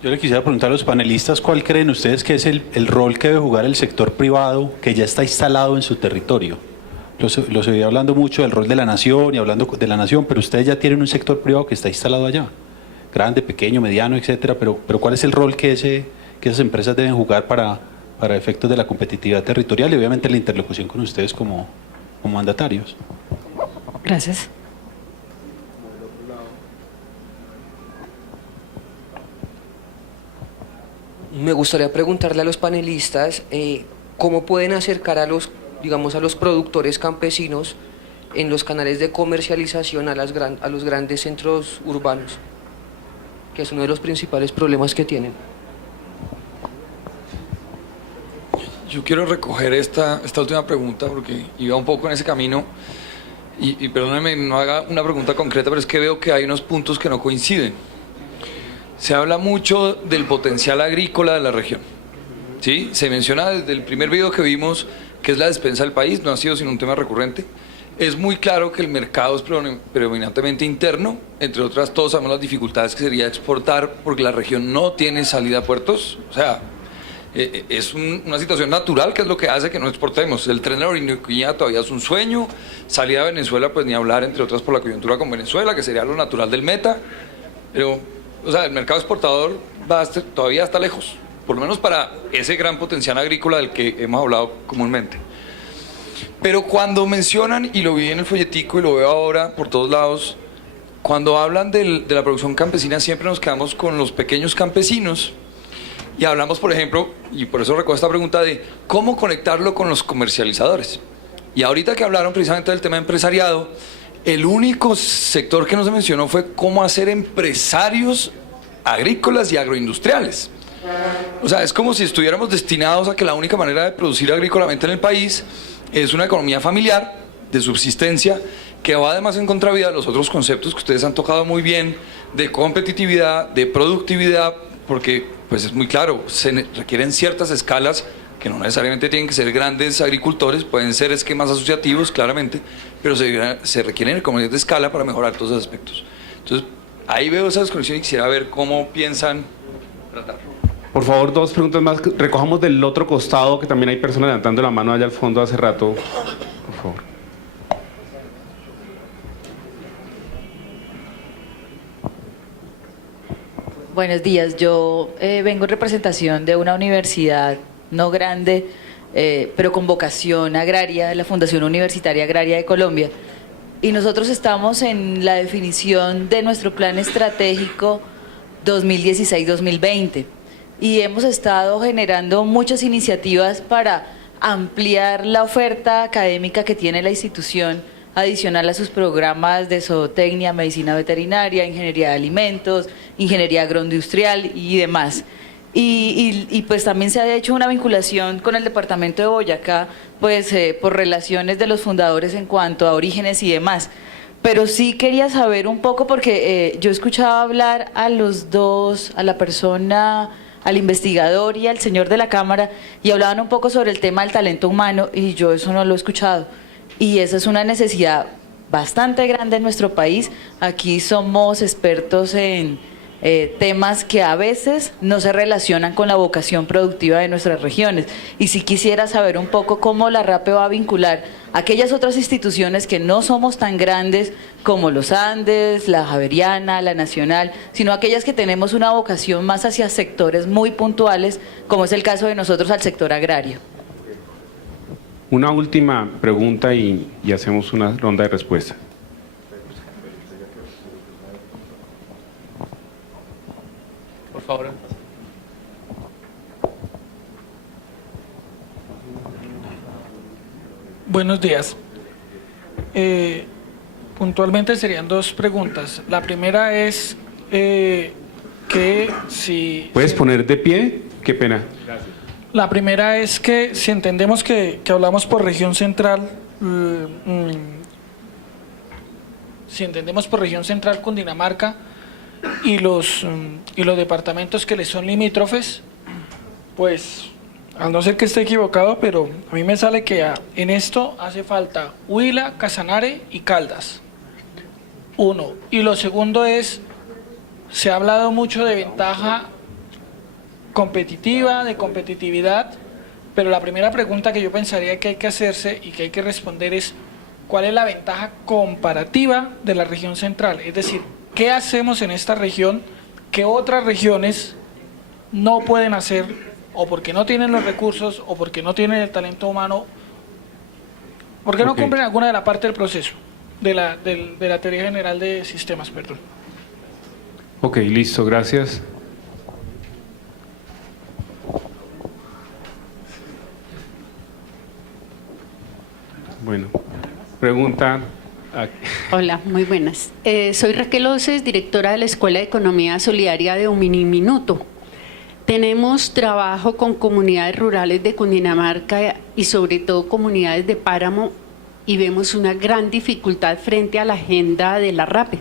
Yo le quisiera preguntar a los panelistas cuál creen ustedes que es el rol que debe jugar el sector privado que ya está instalado en su territorio. Los oí hablando mucho del rol de la nación y hablando de la nación, pero ustedes ya tienen un sector privado que está instalado allá, grande, pequeño, mediano, etcétera, pero ¿cuál es el rol que esas empresas deben jugar para efectos de la competitividad territorial y obviamente la interlocución con ustedes como mandatarios? Gracias. Me gustaría preguntarle a los panelistas cómo pueden acercar a los productores campesinos en los canales de comercialización a los grandes centros urbanos, que es uno de los principales problemas que tienen. Yo quiero recoger esta última pregunta porque iba un poco en ese camino y perdónenme, no haga una pregunta concreta, pero es que veo que hay unos puntos que no coinciden. Se habla mucho del potencial agrícola de la región, ¿sí? Se menciona desde el primer video que vimos que es la despensa del país, no ha sido sino un tema recurrente. Es muy claro que el mercado es predominantemente interno, entre otras todos sabemos las dificultades que sería exportar porque la región no tiene salida a puertos, o sea, es una situación natural que es lo que hace que no exportemos. El tren de la Orinoquía todavía es un sueño, salida de Venezuela pues ni hablar, entre otras por la coyuntura con Venezuela, que sería lo natural del meta, pero o sea, el mercado exportador todavía está lejos, por lo menos para ese gran potencial agrícola del que hemos hablado comúnmente. Pero cuando mencionan, y lo vi en el folletico y lo veo ahora por todos lados, cuando hablan de la producción campesina siempre nos quedamos con los pequeños campesinos y hablamos, por ejemplo, y por eso recojo esta pregunta de cómo conectarlo con los comercializadores. Y ahorita que hablaron precisamente del tema empresariado, el único sector que no se mencionó fue cómo hacer empresarios agrícolas y agroindustriales. O sea, es como si estuviéramos destinados a que la única manera de producir agrícolamente en el país es una economía familiar, de subsistencia, que va además en contravía de los otros conceptos que ustedes han tocado muy bien, de competitividad, de productividad, porque pues es muy claro, se requieren ciertas escalas que no necesariamente tienen que ser grandes agricultores, pueden ser esquemas asociativos, claramente, pero se requieren economías de escala para mejorar todos esos aspectos. Entonces, ahí veo esa desconexión y quisiera ver cómo piensan tratarlo. Por favor, 2 preguntas más. Recojamos del otro costado, que también hay personas levantando la mano allá al fondo hace rato. Por favor. Buenos días, yo vengo en representación de una universidad no grande, pero con vocación agraria, la Fundación Universitaria Agraria de Colombia, y nosotros estamos en la definición de nuestro plan estratégico 2016-2020 y hemos estado generando muchas iniciativas para ampliar la oferta académica que tiene la institución, adicional a sus programas de zootecnia, medicina veterinaria, ingeniería de alimentos, ingeniería agroindustrial y demás. Y pues también se ha hecho una vinculación con el departamento de Boyacá, pues por relaciones de los fundadores en cuanto a orígenes y demás. Pero sí quería saber un poco, porque yo escuchaba hablar a los dos, a la persona, al investigador y al señor de la Cámara, y hablaban un poco sobre el tema del talento humano, y yo eso no lo he escuchado. Y esa es una necesidad bastante grande en nuestro país. Aquí somos expertos en temas que a veces no se relacionan con la vocación productiva de nuestras regiones. Y si quisiera saber un poco cómo la RAPE va a vincular a aquellas otras instituciones que no somos tan grandes como los Andes, la Javeriana, la Nacional, sino aquellas que tenemos una vocación más hacia sectores muy puntuales, como es el caso de nosotros al sector agrario. Una última pregunta y hacemos una ronda de respuesta. Por favor. Buenos días. Puntualmente serían 2 preguntas. La primera es que si... ¿Puedes poner de pie? Qué pena. La primera es que si entendemos que hablamos por región central, si entendemos por región central Cundinamarca y los departamentos que le son limítrofes, pues al no ser que esté equivocado, pero a mí me sale que en esto hace falta Huila, Casanare y Caldas. 1. Y lo segundo es, se ha hablado mucho de ventaja competitiva, de competitividad, pero la primera pregunta que yo pensaría que hay que hacerse y que hay que responder es ¿cuál es la ventaja comparativa de la región central? Es decir, ¿qué hacemos en esta región que otras regiones no pueden hacer, o porque no tienen los recursos, o porque no tienen el talento humano, porque no cumplen alguna de la parte del proceso, de la teoría general de sistemas, perdón? Ok, listo, gracias. Bueno, pregunta. Hola, muy buenas. Soy Raquel Oces, directora de la Escuela de Economía Solidaria de Uminiminuto. Tenemos trabajo con comunidades rurales de Cundinamarca y sobre todo comunidades de páramo, y vemos una gran dificultad frente a la agenda de la RAPE.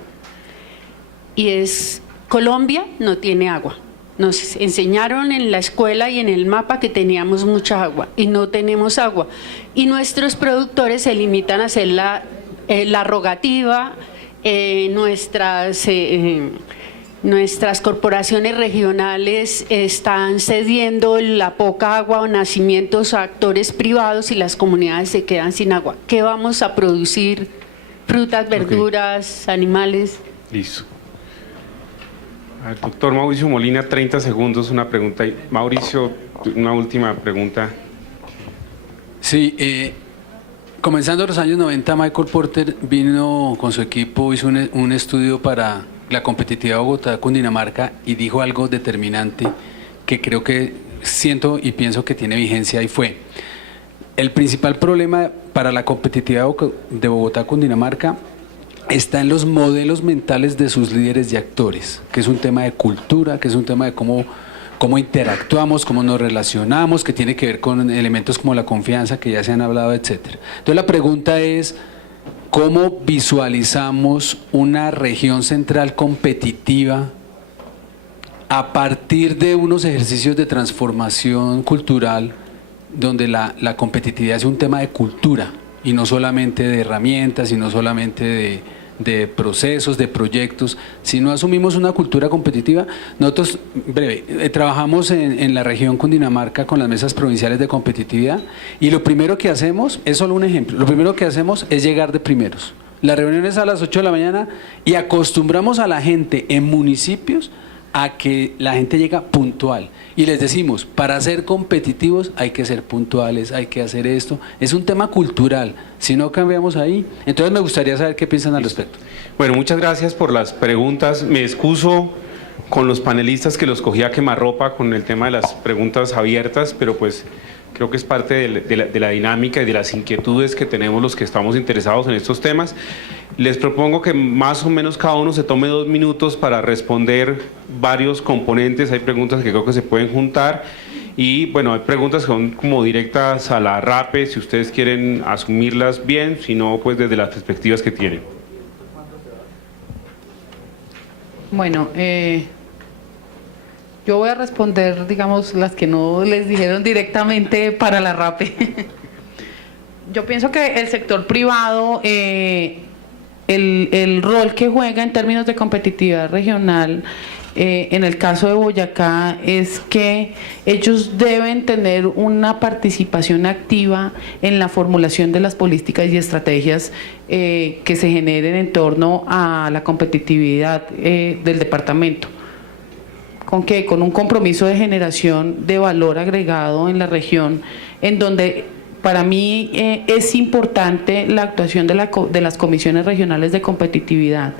Y es, Colombia no tiene agua. Nos enseñaron en la escuela y en el mapa que teníamos mucha agua y no tenemos agua. Y nuestros productores se limitan a hacer la rogativa, nuestras corporaciones regionales están cediendo la poca agua o nacimientos a actores privados y las comunidades se quedan sin agua. ¿Qué vamos a producir? Frutas, verduras, animales. Listo. Doctor Mauricio Molina, 30 segundos, una pregunta. Mauricio, una última pregunta. Sí, Comenzando los años 90, Michael Porter vino con su equipo, hizo un estudio para la competitividad de Bogotá, Cundinamarca, y dijo algo determinante que creo que siento y pienso que tiene vigencia, y fue: el principal problema para la competitividad de Bogotá, Cundinamarca, está en los modelos mentales de sus líderes y actores, que es un tema de cultura, que es un tema de cómo interactuamos, cómo nos relacionamos, que tiene que ver con elementos como la confianza, que ya se han hablado, etcétera. Entonces la pregunta es: ¿cómo visualizamos una región central competitiva a partir de unos ejercicios de transformación cultural donde la competitividad es un tema de cultura y no solamente de herramientas y no solamente de procesos, de proyectos? Si no asumimos una cultura competitiva, nosotros, trabajamos en la región Cundinamarca con las mesas provinciales de competitividad, y lo primero que hacemos, es solo un ejemplo, lo primero que hacemos es llegar de primeros. La reunión es a las 8 de la mañana y acostumbramos a la gente en municipios a que la gente llega puntual, y les decimos: para ser competitivos hay que ser puntuales, hay que hacer esto. Es un tema cultural, si no cambiamos ahí. Entonces me gustaría saber qué piensan al respecto. Bueno, muchas gracias por las preguntas. Me excuso con los panelistas que los cogí a quemarropa con el tema de las preguntas abiertas, pero pues creo que es parte de la dinámica y de las inquietudes que tenemos los que estamos interesados en estos temas. Les propongo que más o menos cada uno se tome 2 minutos para responder varios componentes. Hay preguntas que creo que se pueden juntar, y bueno, hay preguntas que son como directas a la RAPE, si ustedes quieren asumirlas bien, si no, pues desde las perspectivas que tienen. Bueno, yo voy a responder, digamos, las que no les dijeron directamente para la RAPE. Yo pienso que el sector privado, el rol que juega en términos de competitividad regional, en el caso de Boyacá, es que ellos deben tener una participación activa en la formulación de las políticas y estrategias que se generen en torno a la competitividad del departamento. ¿Con qué? Con un compromiso de generación de valor agregado en la región, en donde para mí es importante la actuación de las comisiones regionales de competitividad.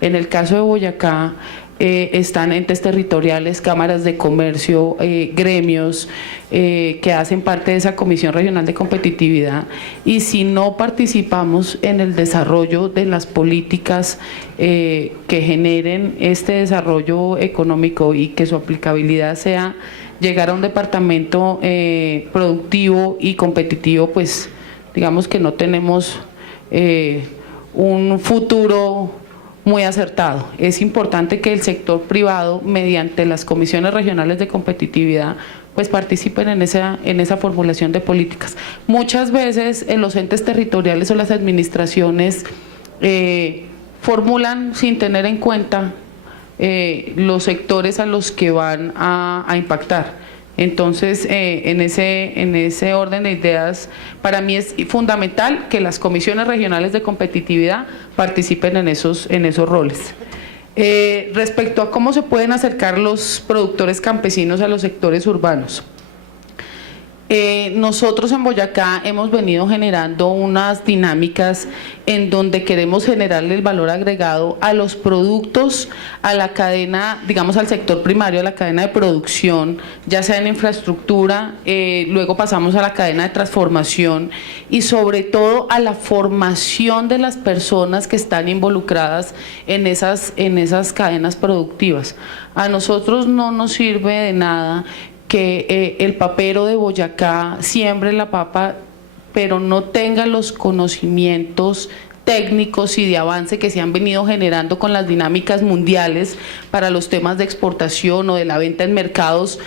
En el caso de Boyacá, están entes territoriales, cámaras de comercio, gremios que hacen parte de esa Comisión Regional de Competitividad, y si no participamos en el desarrollo de las políticas que generen este desarrollo económico y que su aplicabilidad sea llegar a un departamento productivo y competitivo, pues digamos que no tenemos un futuro muy acertado. Es importante que el sector privado, mediante las comisiones regionales de competitividad, pues participen en esa formulación de políticas. Muchas veces los entes territoriales o las administraciones formulan sin tener en cuenta los sectores a los que van a impactar. Entonces, en ese orden de ideas, para mí es fundamental que las comisiones regionales de competitividad participen en esos roles. Respecto a cómo se pueden acercar los productores campesinos a los sectores urbanos, nosotros en Boyacá hemos venido generando unas dinámicas en donde queremos generarle el valor agregado a los productos, a la cadena, digamos al sector primario, a la cadena de producción, ya sea en infraestructura, luego pasamos a la cadena de transformación y sobre todo a la formación de las personas que están involucradas en esas cadenas productivas. A nosotros no nos sirve de nada que el papero de Boyacá siembre la papa, pero no tenga los conocimientos técnicos y de avance que se han venido generando con las dinámicas mundiales para los temas de exportación o de la venta en mercados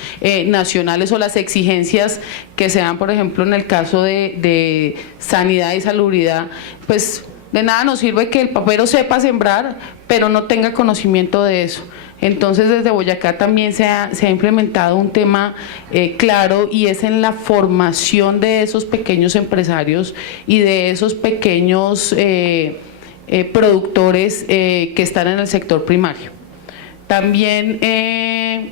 nacionales, o las exigencias que se dan, por ejemplo, en el caso de sanidad y salubridad. Pues de nada nos sirve que el papero sepa sembrar, pero no tenga conocimiento de eso. Entonces, desde Boyacá también se ha implementado un tema claro, y es en la formación de esos pequeños empresarios y de esos pequeños productores que están en el sector primario. También, ¿qué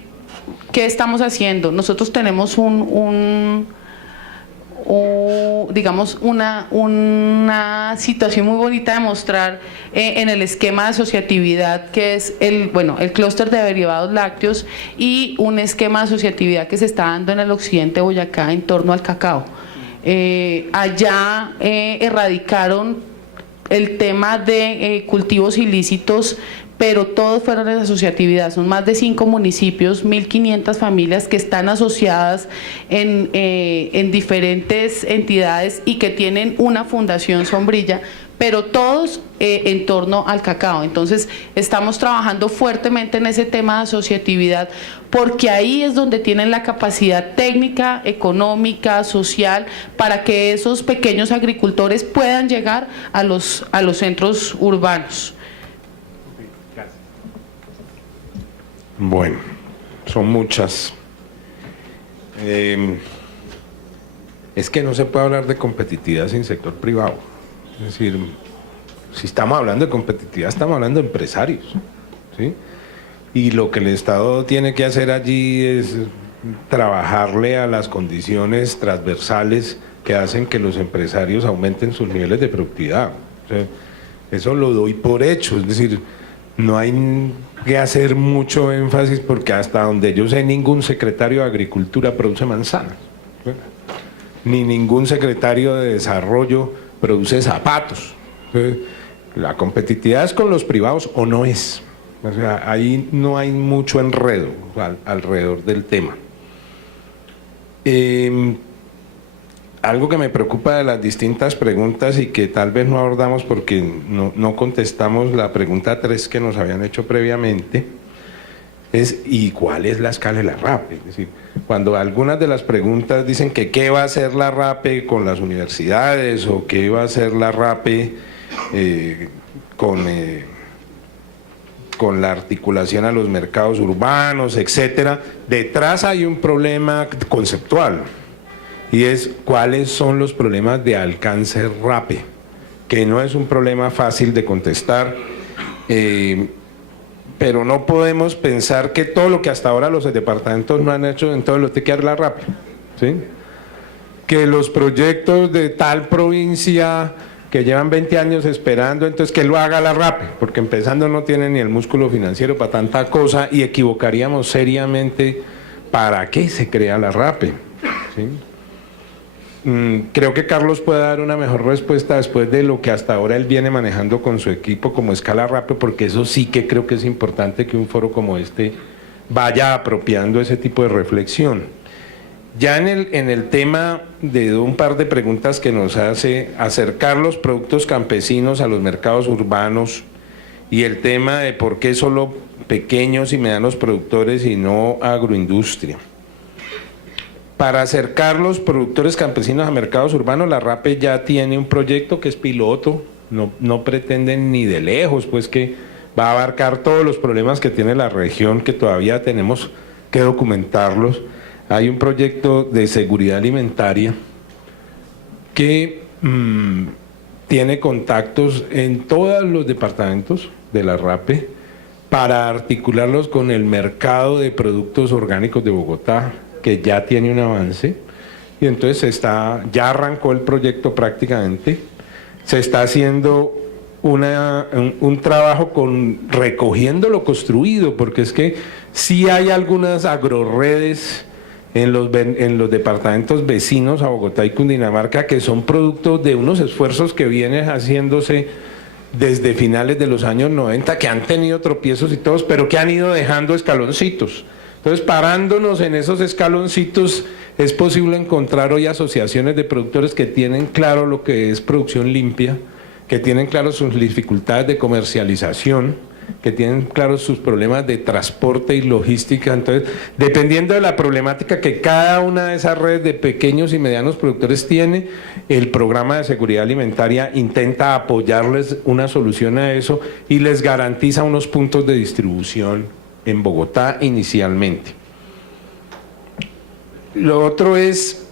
estamos haciendo? Nosotros tenemos un digamos, una situación muy bonita de mostrar en el esquema de asociatividad que es el clúster de derivados lácteos y un esquema de asociatividad que se está dando en el occidente de Boyacá en torno al cacao. Allá erradicaron el tema de cultivos ilícitos, pero todos fueron en asociatividad. Son más de 5 municipios, 1.500 familias que están asociadas en diferentes entidades y que tienen una fundación sombrilla, pero todos en torno al cacao. Entonces estamos trabajando fuertemente en ese tema de asociatividad, porque ahí es donde tienen la capacidad técnica, económica, social, para que esos pequeños agricultores puedan llegar a los centros urbanos. Bueno, son muchas. Es que no se puede hablar de competitividad sin sector privado. Es decir, si estamos hablando de competitividad, estamos hablando de empresarios, ¿sí? Y lo que el Estado tiene que hacer allí es trabajarle a las condiciones transversales que hacen que los empresarios aumenten sus niveles de productividad. O sea, eso lo doy por hecho, es decir, no hay que hacer mucho énfasis porque hasta donde yo sé ningún secretario de Agricultura produce manzanas, ¿sí? Ni ningún secretario de Desarrollo produce zapatos. ¿Sí? La competitividad es con los privados o no es. O sea, ahí no hay mucho enredo alrededor del tema. Algo que me preocupa de las distintas preguntas y que tal vez no abordamos porque no contestamos la pregunta 3 que nos habían hecho previamente es ¿y cuál es la escala de la RAPE? Es decir, cuando algunas de las preguntas dicen que qué va a hacer la RAPE con las universidades o qué va a hacer la RAPE con la articulación a los mercados urbanos, etcétera, detrás hay un problema conceptual. Y es cuáles son los problemas de alcance RAPE, que no es un problema fácil de contestar, pero no podemos pensar que todo lo que hasta ahora los departamentos no han hecho, entonces lo tiene que hacer la RAPE, ¿sí? Que los proyectos de tal provincia que llevan 20 años esperando, entonces que lo haga la RAPE, porque empezando no tienen ni el músculo financiero para tanta cosa y equivocaríamos seriamente para qué se crea la RAPE, ¿sí? Creo que Carlos puede dar una mejor respuesta después de lo que hasta ahora él viene manejando con su equipo como escala RAPE, porque eso sí que creo que es importante que un foro como este vaya apropiando ese tipo de reflexión. Ya en el tema de un par de preguntas que nos hace, acercar los productos campesinos a los mercados urbanos y el tema de por qué solo pequeños y medianos productores y no agroindustria. Para acercar los productores campesinos a mercados urbanos, la RAPE ya tiene un proyecto que es piloto, no pretenden ni de lejos, pues que va a abarcar todos los problemas que tiene la región, que todavía tenemos que documentarlos. Hay un proyecto de seguridad alimentaria que tiene contactos en todos los departamentos de la RAPE para articularlos con el mercado de productos orgánicos de Bogotá, que ya tiene un avance, y entonces ya arrancó el proyecto prácticamente, se está haciendo un trabajo recogiendo lo construido, porque es que sí hay algunas agroredes en los departamentos vecinos a Bogotá y Cundinamarca que son productos de unos esfuerzos que vienen haciéndose desde finales de los años 90, que han tenido tropiezos y todos, pero que han ido dejando escaloncitos. Entonces, parándonos en esos escaloncitos, es posible encontrar hoy asociaciones de productores que tienen claro lo que es producción limpia, que tienen claro sus dificultades de comercialización, que tienen claros sus problemas de transporte y logística. Entonces, dependiendo de la problemática que cada una de esas redes de pequeños y medianos productores tiene, el programa de seguridad alimentaria intenta apoyarles una solución a eso y les garantiza unos puntos de distribución en Bogotá inicialmente. Lo otro es,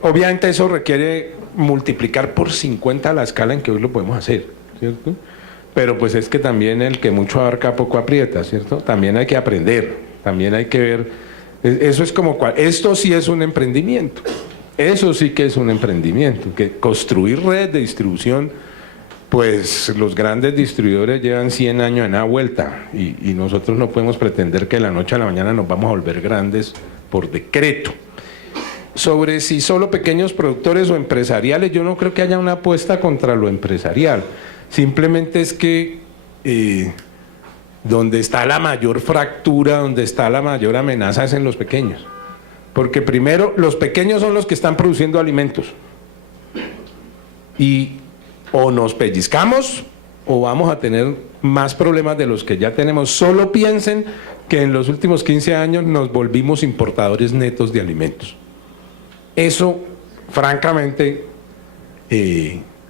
obviamente eso requiere multiplicar por 50 la escala en que hoy lo podemos hacer, ¿cierto? Pero pues es que también el que mucho abarca poco aprieta, ¿cierto? También hay que aprender, también hay que ver, eso es como, esto sí es un emprendimiento, Eso sí que es un emprendimiento, que construir redes de distribución, pues los grandes distribuidores llevan 100 años en la vuelta y nosotros no podemos pretender que de la noche a la mañana nos vamos a volver grandes por decreto. Sobre si solo pequeños productores o empresariales, yo no creo que haya una apuesta contra lo empresarial. Simplemente es que donde está la mayor fractura, donde está la mayor amenaza es en los pequeños. Porque primero, los pequeños son los que están produciendo alimentos. Y o nos pellizcamos o vamos a tener más problemas de los que ya tenemos. Solo piensen que en los últimos 15 años nos volvimos importadores netos de alimentos. Eso, francamente,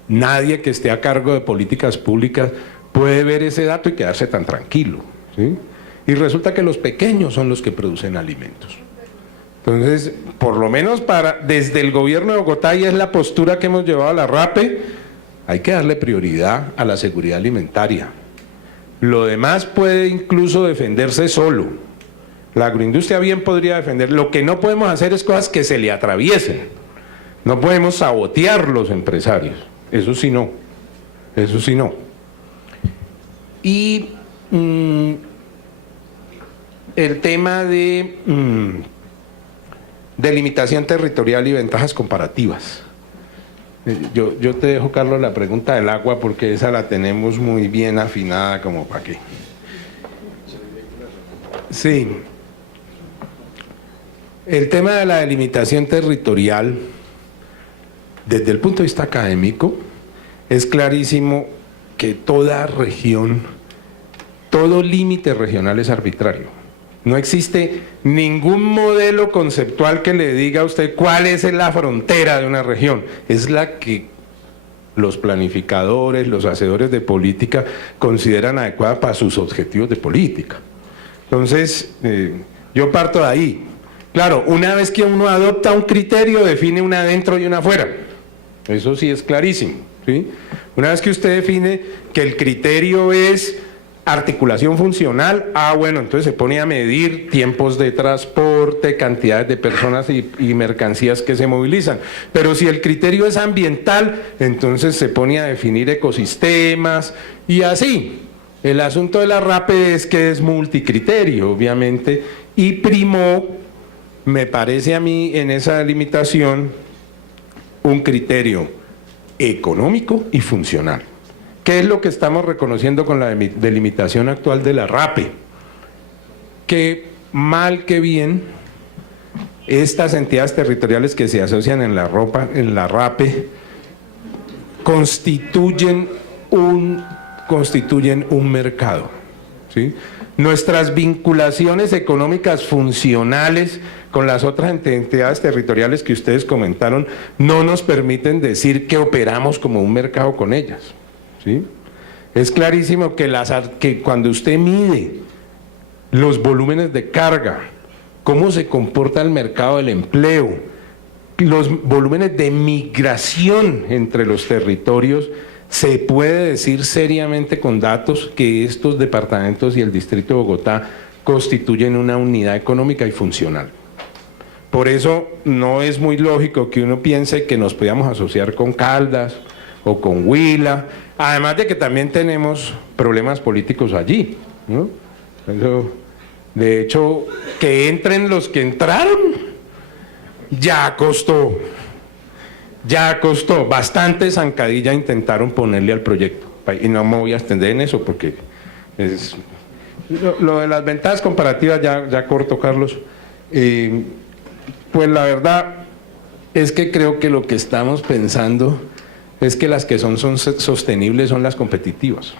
nadie que esté a cargo de políticas públicas puede ver ese dato y quedarse tan tranquilo, ¿sí? Y resulta que los pequeños son los que producen alimentos. Entonces, por lo menos desde el gobierno de Bogotá, y es la postura que hemos llevado a la RAPE, hay que darle prioridad a la seguridad alimentaria. Lo demás puede incluso defenderse solo. La agroindustria bien podría defender. Lo que no podemos hacer es cosas que se le atraviesen. No podemos sabotear los empresarios. Eso sí no. Eso sí no. Y el tema de delimitación territorial y ventajas comparativas. Yo te dejo, Carlos, la pregunta del agua porque esa la tenemos muy bien afinada como para qué. Sí. El tema de la delimitación territorial, desde el punto de vista académico, es clarísimo que toda región, todo límite regional es arbitrario. No existe ningún modelo conceptual que le diga a usted cuál es la frontera de una región. Es la que los planificadores, los hacedores de política consideran adecuada para sus objetivos de política. Entonces, yo parto de ahí. Claro, una vez que uno adopta un criterio, define una adentro y una afuera. Eso sí es clarísimo, ¿sí? Una vez que usted define que el criterio es articulación funcional, bueno, entonces se pone a medir tiempos de transporte, cantidades de personas y mercancías que se movilizan. Pero si el criterio es ambiental, entonces se pone a definir ecosistemas y así. El asunto de la RAPE es que es multicriterio, obviamente, y primó, me parece a mí, en esa limitación, un criterio económico y funcional. ¿Qué es lo que estamos reconociendo con la delimitación actual de la RAPE? Que mal que bien, estas entidades territoriales que se asocian en la RAPE constituyen un mercado, ¿sí? Nuestras vinculaciones económicas funcionales con las otras entidades territoriales que ustedes comentaron no nos permiten decir que operamos como un mercado con ellas, ¿sí? Es clarísimo que cuando usted mide los volúmenes de carga, cómo se comporta el mercado del empleo, los volúmenes de migración entre los territorios, se puede decir seriamente con datos que estos departamentos y el distrito de Bogotá constituyen una unidad económica y funcional. Por eso no es muy lógico que uno piense que nos podíamos asociar con Caldas o con Huila, además de que también tenemos problemas políticos allí, ¿no? De hecho, que entren los que entraron, ya costó bastante zancadilla, intentaron ponerle al proyecto, y no me voy a extender en eso porque es lo de las ventajas comparativas ya corto, Carlos. Pues la verdad es que creo que lo que estamos pensando es que las que son sostenibles son las competitivas.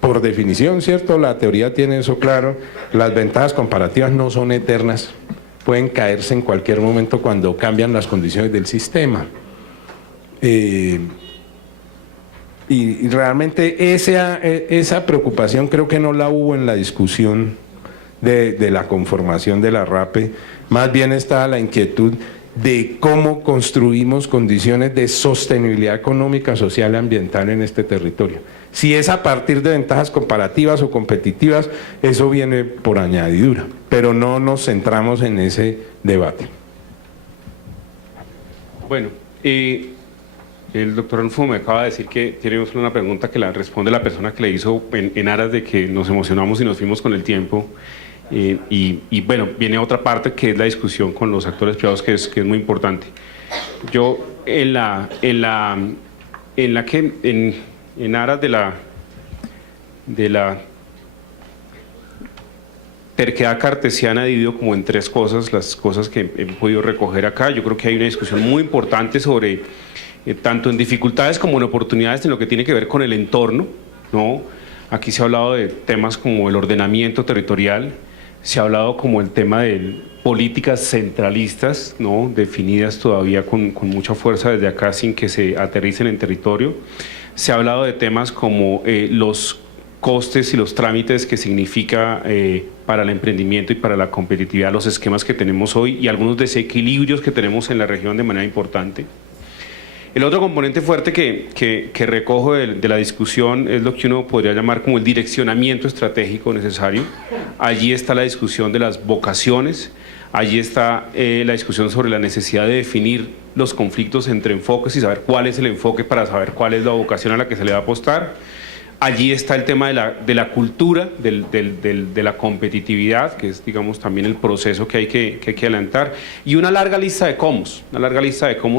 Por definición, ¿cierto? La teoría tiene eso claro. Las ventajas comparativas no son eternas, pueden caerse en cualquier momento cuando cambian las condiciones del sistema. Y realmente esa preocupación creo que no la hubo en la discusión de la conformación de la RAPE, más bien estaba la inquietud de cómo construimos condiciones de sostenibilidad económica, social y ambiental en este territorio. Si es a partir de ventajas comparativas o competitivas, eso viene por añadidura, pero no nos centramos en ese debate. Bueno, el doctor Arnulfo me acaba de decir que tiene una pregunta que la responde la persona que le hizo en aras de que nos emocionamos y nos fuimos con el tiempo. Y bueno, viene otra parte que es la discusión con los actores privados, que es muy importante. Yo en aras de la terquedad cartesiana dividido como en tres cosas, las cosas que he podido recoger acá. Yo creo que hay una discusión muy importante sobre tanto en dificultades como en oportunidades en lo que tiene que ver con el entorno, ¿no? Aquí se ha hablado de temas como el ordenamiento territorial, se ha hablado como el tema de políticas centralistas, ¿no? Definidas todavía con mucha fuerza desde acá sin que se aterricen en territorio. Se ha hablado de temas como los costes y los trámites que significa para el emprendimiento y para la competitividad los esquemas que tenemos hoy y algunos desequilibrios que tenemos en la región de manera importante. El otro componente fuerte que recojo de la discusión es lo que uno podría llamar como el direccionamiento estratégico necesario. Allí está la discusión de las vocaciones, allí está la discusión sobre la necesidad de definir los conflictos entre enfoques y saber cuál es el enfoque para saber cuál es la vocación a la que se le va a apostar. Allí está el tema de la cultura, de la competitividad, que es, digamos, también el proceso que hay que adelantar, y una larga lista de cómo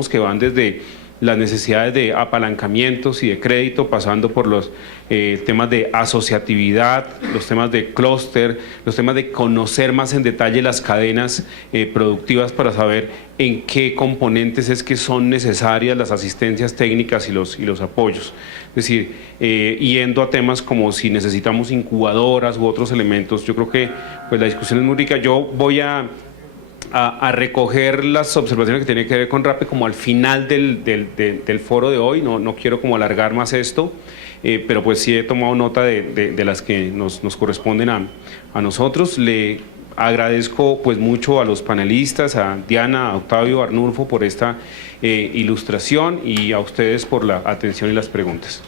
que van desde las necesidades de apalancamientos y de crédito, pasando por los temas de asociatividad, los temas de clúster, los temas de conocer más en detalle las cadenas productivas para saber en qué componentes es que son necesarias las asistencias técnicas y los apoyos. Es decir, yendo a temas como si necesitamos incubadoras u otros elementos, yo creo que pues, la discusión es muy rica. Yo voy a recoger las observaciones que tienen que ver con RAPE como al final del foro de hoy. No quiero como alargar más esto, pero pues sí he tomado nota de las que nos corresponden a nosotros. Le agradezco pues mucho a los panelistas, a Diana, a Octavio, a Arnulfo por esta ilustración y a ustedes por la atención y las preguntas.